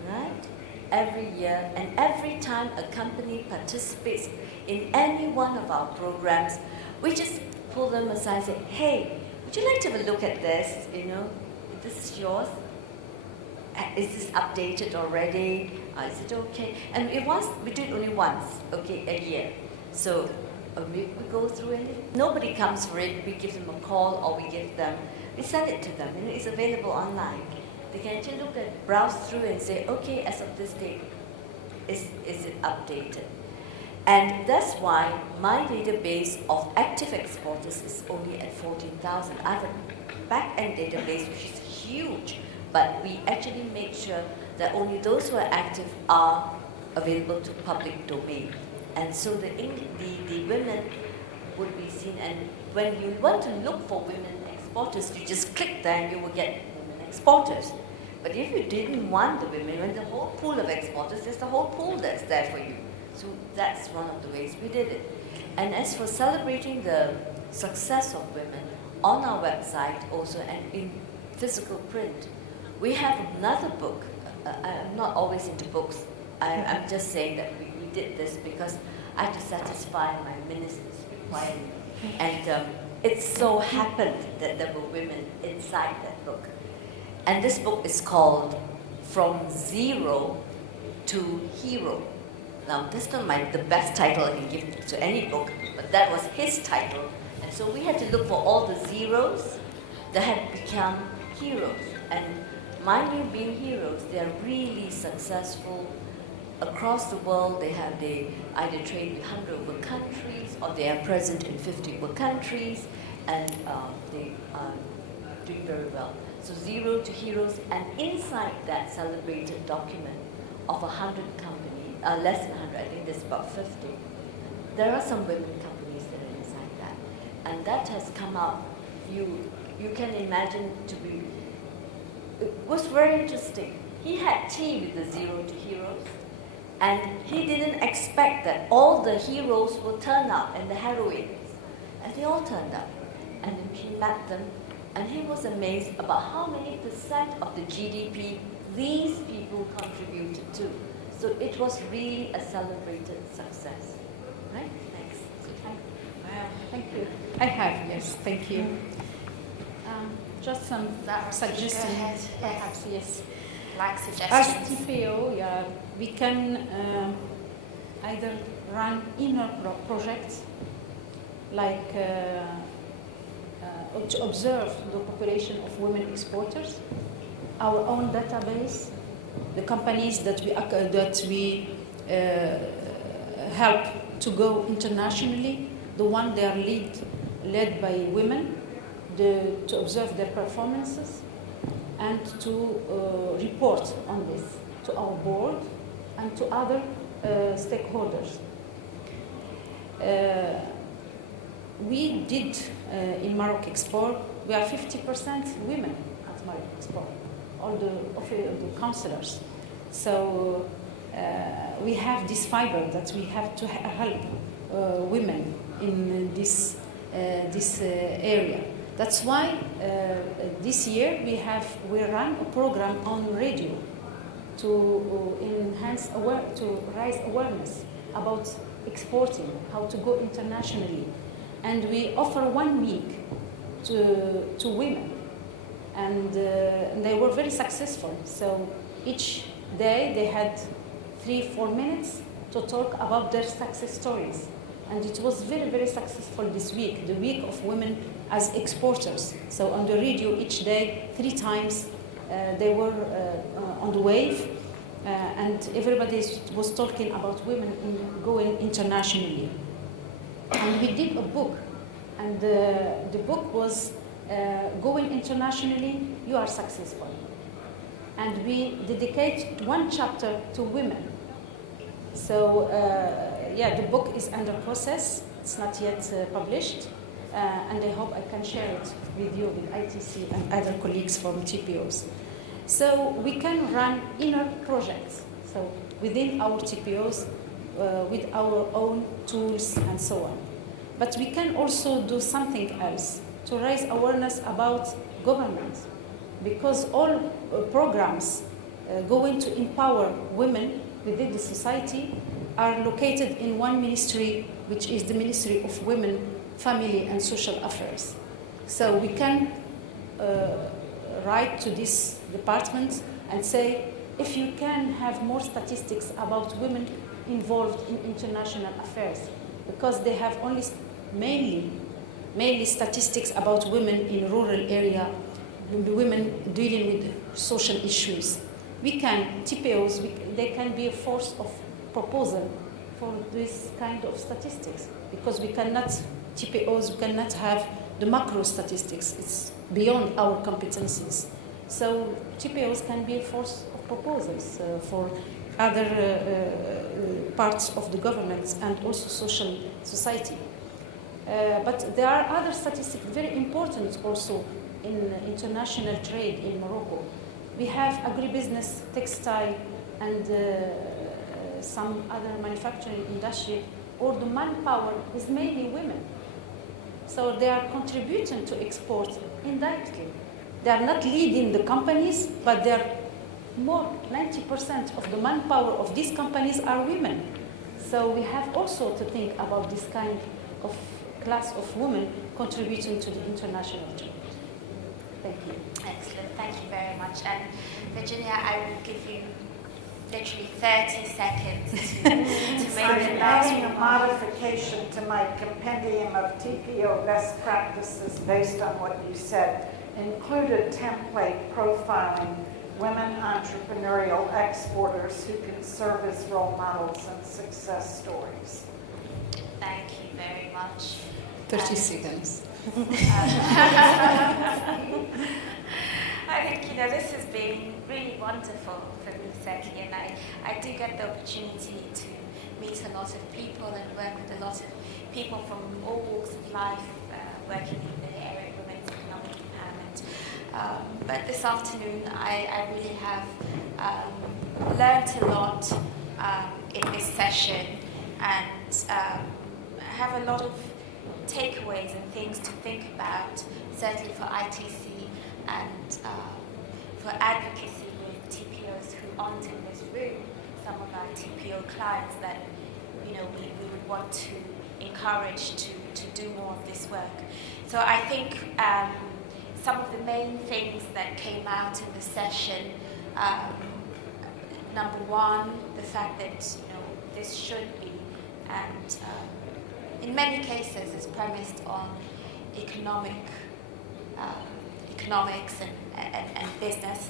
right? Every year, and every time a company participates in any one of our programs, we just pull them aside and say, hey, would you like to have a look at this? This is yours. Is this updated already? Is it okay? And we do it only once, okay, a year. So we go through it. Nobody comes for it. We give them a call, or we send it to them. It's available online. They can actually browse through and say, okay, as of this date, is it updated? And that's why my database of active exporters is only at 14,000. I have a back-end database which is huge, but we actually make sure that only those who are active are available to public domain. And so the women would be seen, and when you want to look for women exporters, you just click there and you will get women exporters. But if you didn't want the women, when the whole pool of exporters, there's the whole pool that's there for you. So that's one of the ways we did it. And as for celebrating the success of women on our website also, and in physical print, we have another book. I'm not always into books. I'm just saying that we did this because I had to satisfy my minister's requirement. And it so happened that there were women inside that book. And this book is called From Zero to Hero. Now, this is not the best title I can give to any book, but that was his title. And so we had to look for all the zeros that had become heroes. And mind you, being heroes, they're really successful across the world. They either trade with 100 over countries, or they are present in 50 over countries, and they are doing very well. So Zero to Heroes, and inside that celebrated document of 100 companies, less than 100, I think there's about 50, there are some women companies that are inside that. And that has come out, you can imagine to be, it was very interesting. He had tea with the Zero to Heroes, and he didn't expect that all the heroes will turn up and the heroines, and they all turned up. And then he met them, and he was amazed about how many percent of the GDP these people contributed to. So it was really a celebrated success. Right? Thanks. Thank you. I have, yes, thank you. Just some suggestions, perhaps, yes. Like As suggestions. TPO, yeah, we can either run inner projects, like to observe the population of women exporters, our own database, the companies that we help to go internationally, the one they are led by women, to observe their performances, and to report on this to our board and to other stakeholders. We did in Morocco Export, we are 50% women at Morocco Export, all the councillors. So we have this fiber that we have to help women in this area. That's why this year we run a program on radio to enhance to raise awareness about exporting, how to go internationally, and we offer 1 week to women, and they were very successful. So each day they had 3-4 minutes to talk about their success stories, and it was very, very successful this week, the week of women as exporters. So on the radio each day, 3 times, they were on the wave, and everybody was talking about women going internationally. And we did a book, and the book was Going Internationally, You Are Successful. And we dedicate 1 chapter to women. So yeah, the book is under process. It's not yet published. And I hope I can share it with you, with ITC and other colleagues from TPOs. So we can run inner projects, so within our TPOs, with our own tools and so on. But we can also do something else to raise awareness about government, because all programs going to empower women within the society are located in one ministry, which is the Ministry of Women, Family and Social Affairs. So we can write to this department and say, if you can have more statistics about women involved in international affairs, because they have only mainly statistics about women in rural area, women dealing with social issues. We can, TPOs, they can be a force of proposal for this kind of statistics, because we cannot, TPOs, we cannot have the macro statistics. It's beyond our competencies. So TPOs can be a force of proposals for other parts of the government and also social society. But there are other statistics very important also in international trade in Morocco. We have agribusiness, textile, and some other manufacturing industry, or the manpower is mainly women. So they are contributing to export indirectly. They are not leading the companies, but they are more, 90% of the manpower of these companies are women. So we have also to think about this kind of class of women contributing to the international trade. Thank you. Excellent, thank you very much. And Virginia, I will give you literally 30 seconds to make I'm the last adding a remark. modification to my compendium of TPO best practices based on what you said. Included template profiling women entrepreneurial exporters who can serve as role models and success stories. Thank you very much. 30 seconds. I think, this has been really wonderful for me, Seki, and I do get the opportunity to meet a lot of people and work with a lot of people from all walks of life, working in the area of women's economic empowerment. But this afternoon, I really have learnt a lot in this session, and have a lot of takeaways and things to think about, certainly for ITC and for advocacy with TPOs who aren't in this room, some of our TPO clients that we would want to encourage to do more of this work. So I think some of the main things that came out in the session, number one, the fact that this should be, and in many cases is premised on economics and business.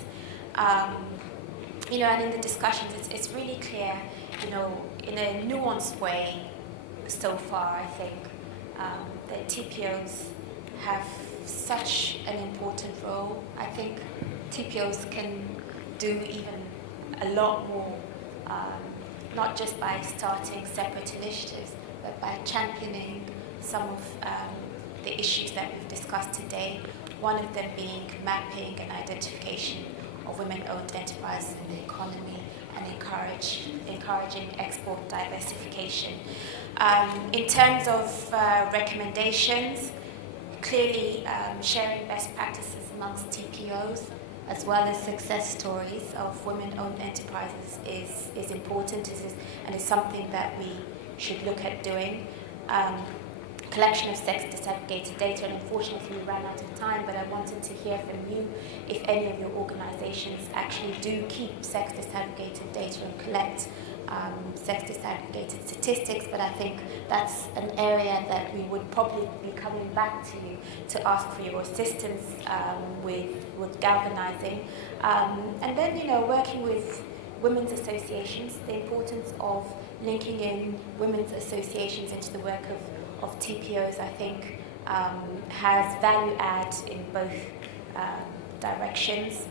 And in the discussions, it's really clear, in a nuanced way so far, I think, that TPOs have such an important role. I think TPOs can do even a lot more, not just by starting separate initiatives, but by championing some of the issues that we've discussed today, one of them being mapping and identification of women-owned enterprises in the economy and encouraging export diversification. In terms of recommendations, clearly sharing best practices amongst TPOs as well as success stories of women-owned enterprises is important and is something that we should look at doing. Collection of sex disaggregated data, and unfortunately we ran out of time, but I wanted to hear from you if any of your organizations actually do keep sex disaggregated data and collect sex disaggregated statistics, but I think that's an area that we would probably be coming back to you to ask for your assistance with galvanizing. And then, working with women's associations, the importance of linking in women's associations into the work of TPOs, I think, has value add in both directions.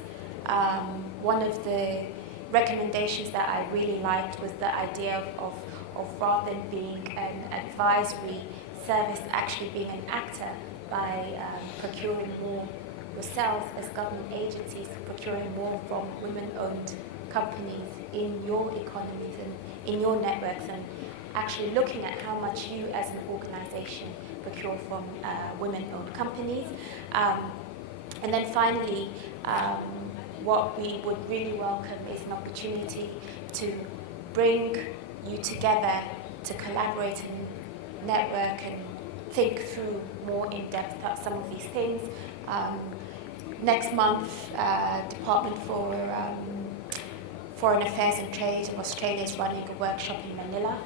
One of the recommendations that I really liked was the idea of rather than being an advisory service, actually being an actor by procuring more yourselves as government agencies, procuring more from women-owned companies in your economies and in your networks, and actually looking at how much you as an organization procure from women-owned companies. And then finally, what we would really welcome is an opportunity to bring you together to collaborate and network and think through more in depth about some of these things. Next month, Department for Foreign Affairs and Trade of Australia is running a workshop in Manila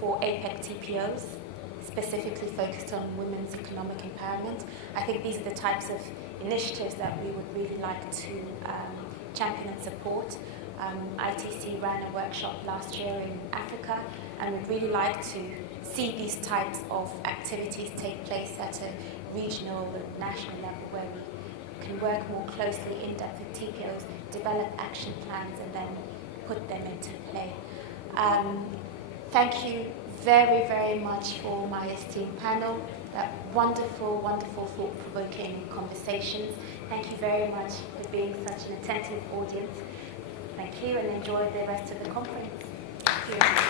for APEC TPOs, specifically focused on women's economic empowerment. I think these are the types of initiatives that we would really like to champion and support. ITC ran a workshop last year in Africa, and we'd really like to see these types of activities take place at a regional and national level, where we can work more closely in depth with TPOs, develop action plans, and then put them into play. Thank you very, very much for my esteemed panel, that wonderful, wonderful, thought-provoking conversations. Thank you very much for being such an attentive audience. Thank you, and enjoy the rest of the conference. Thank you.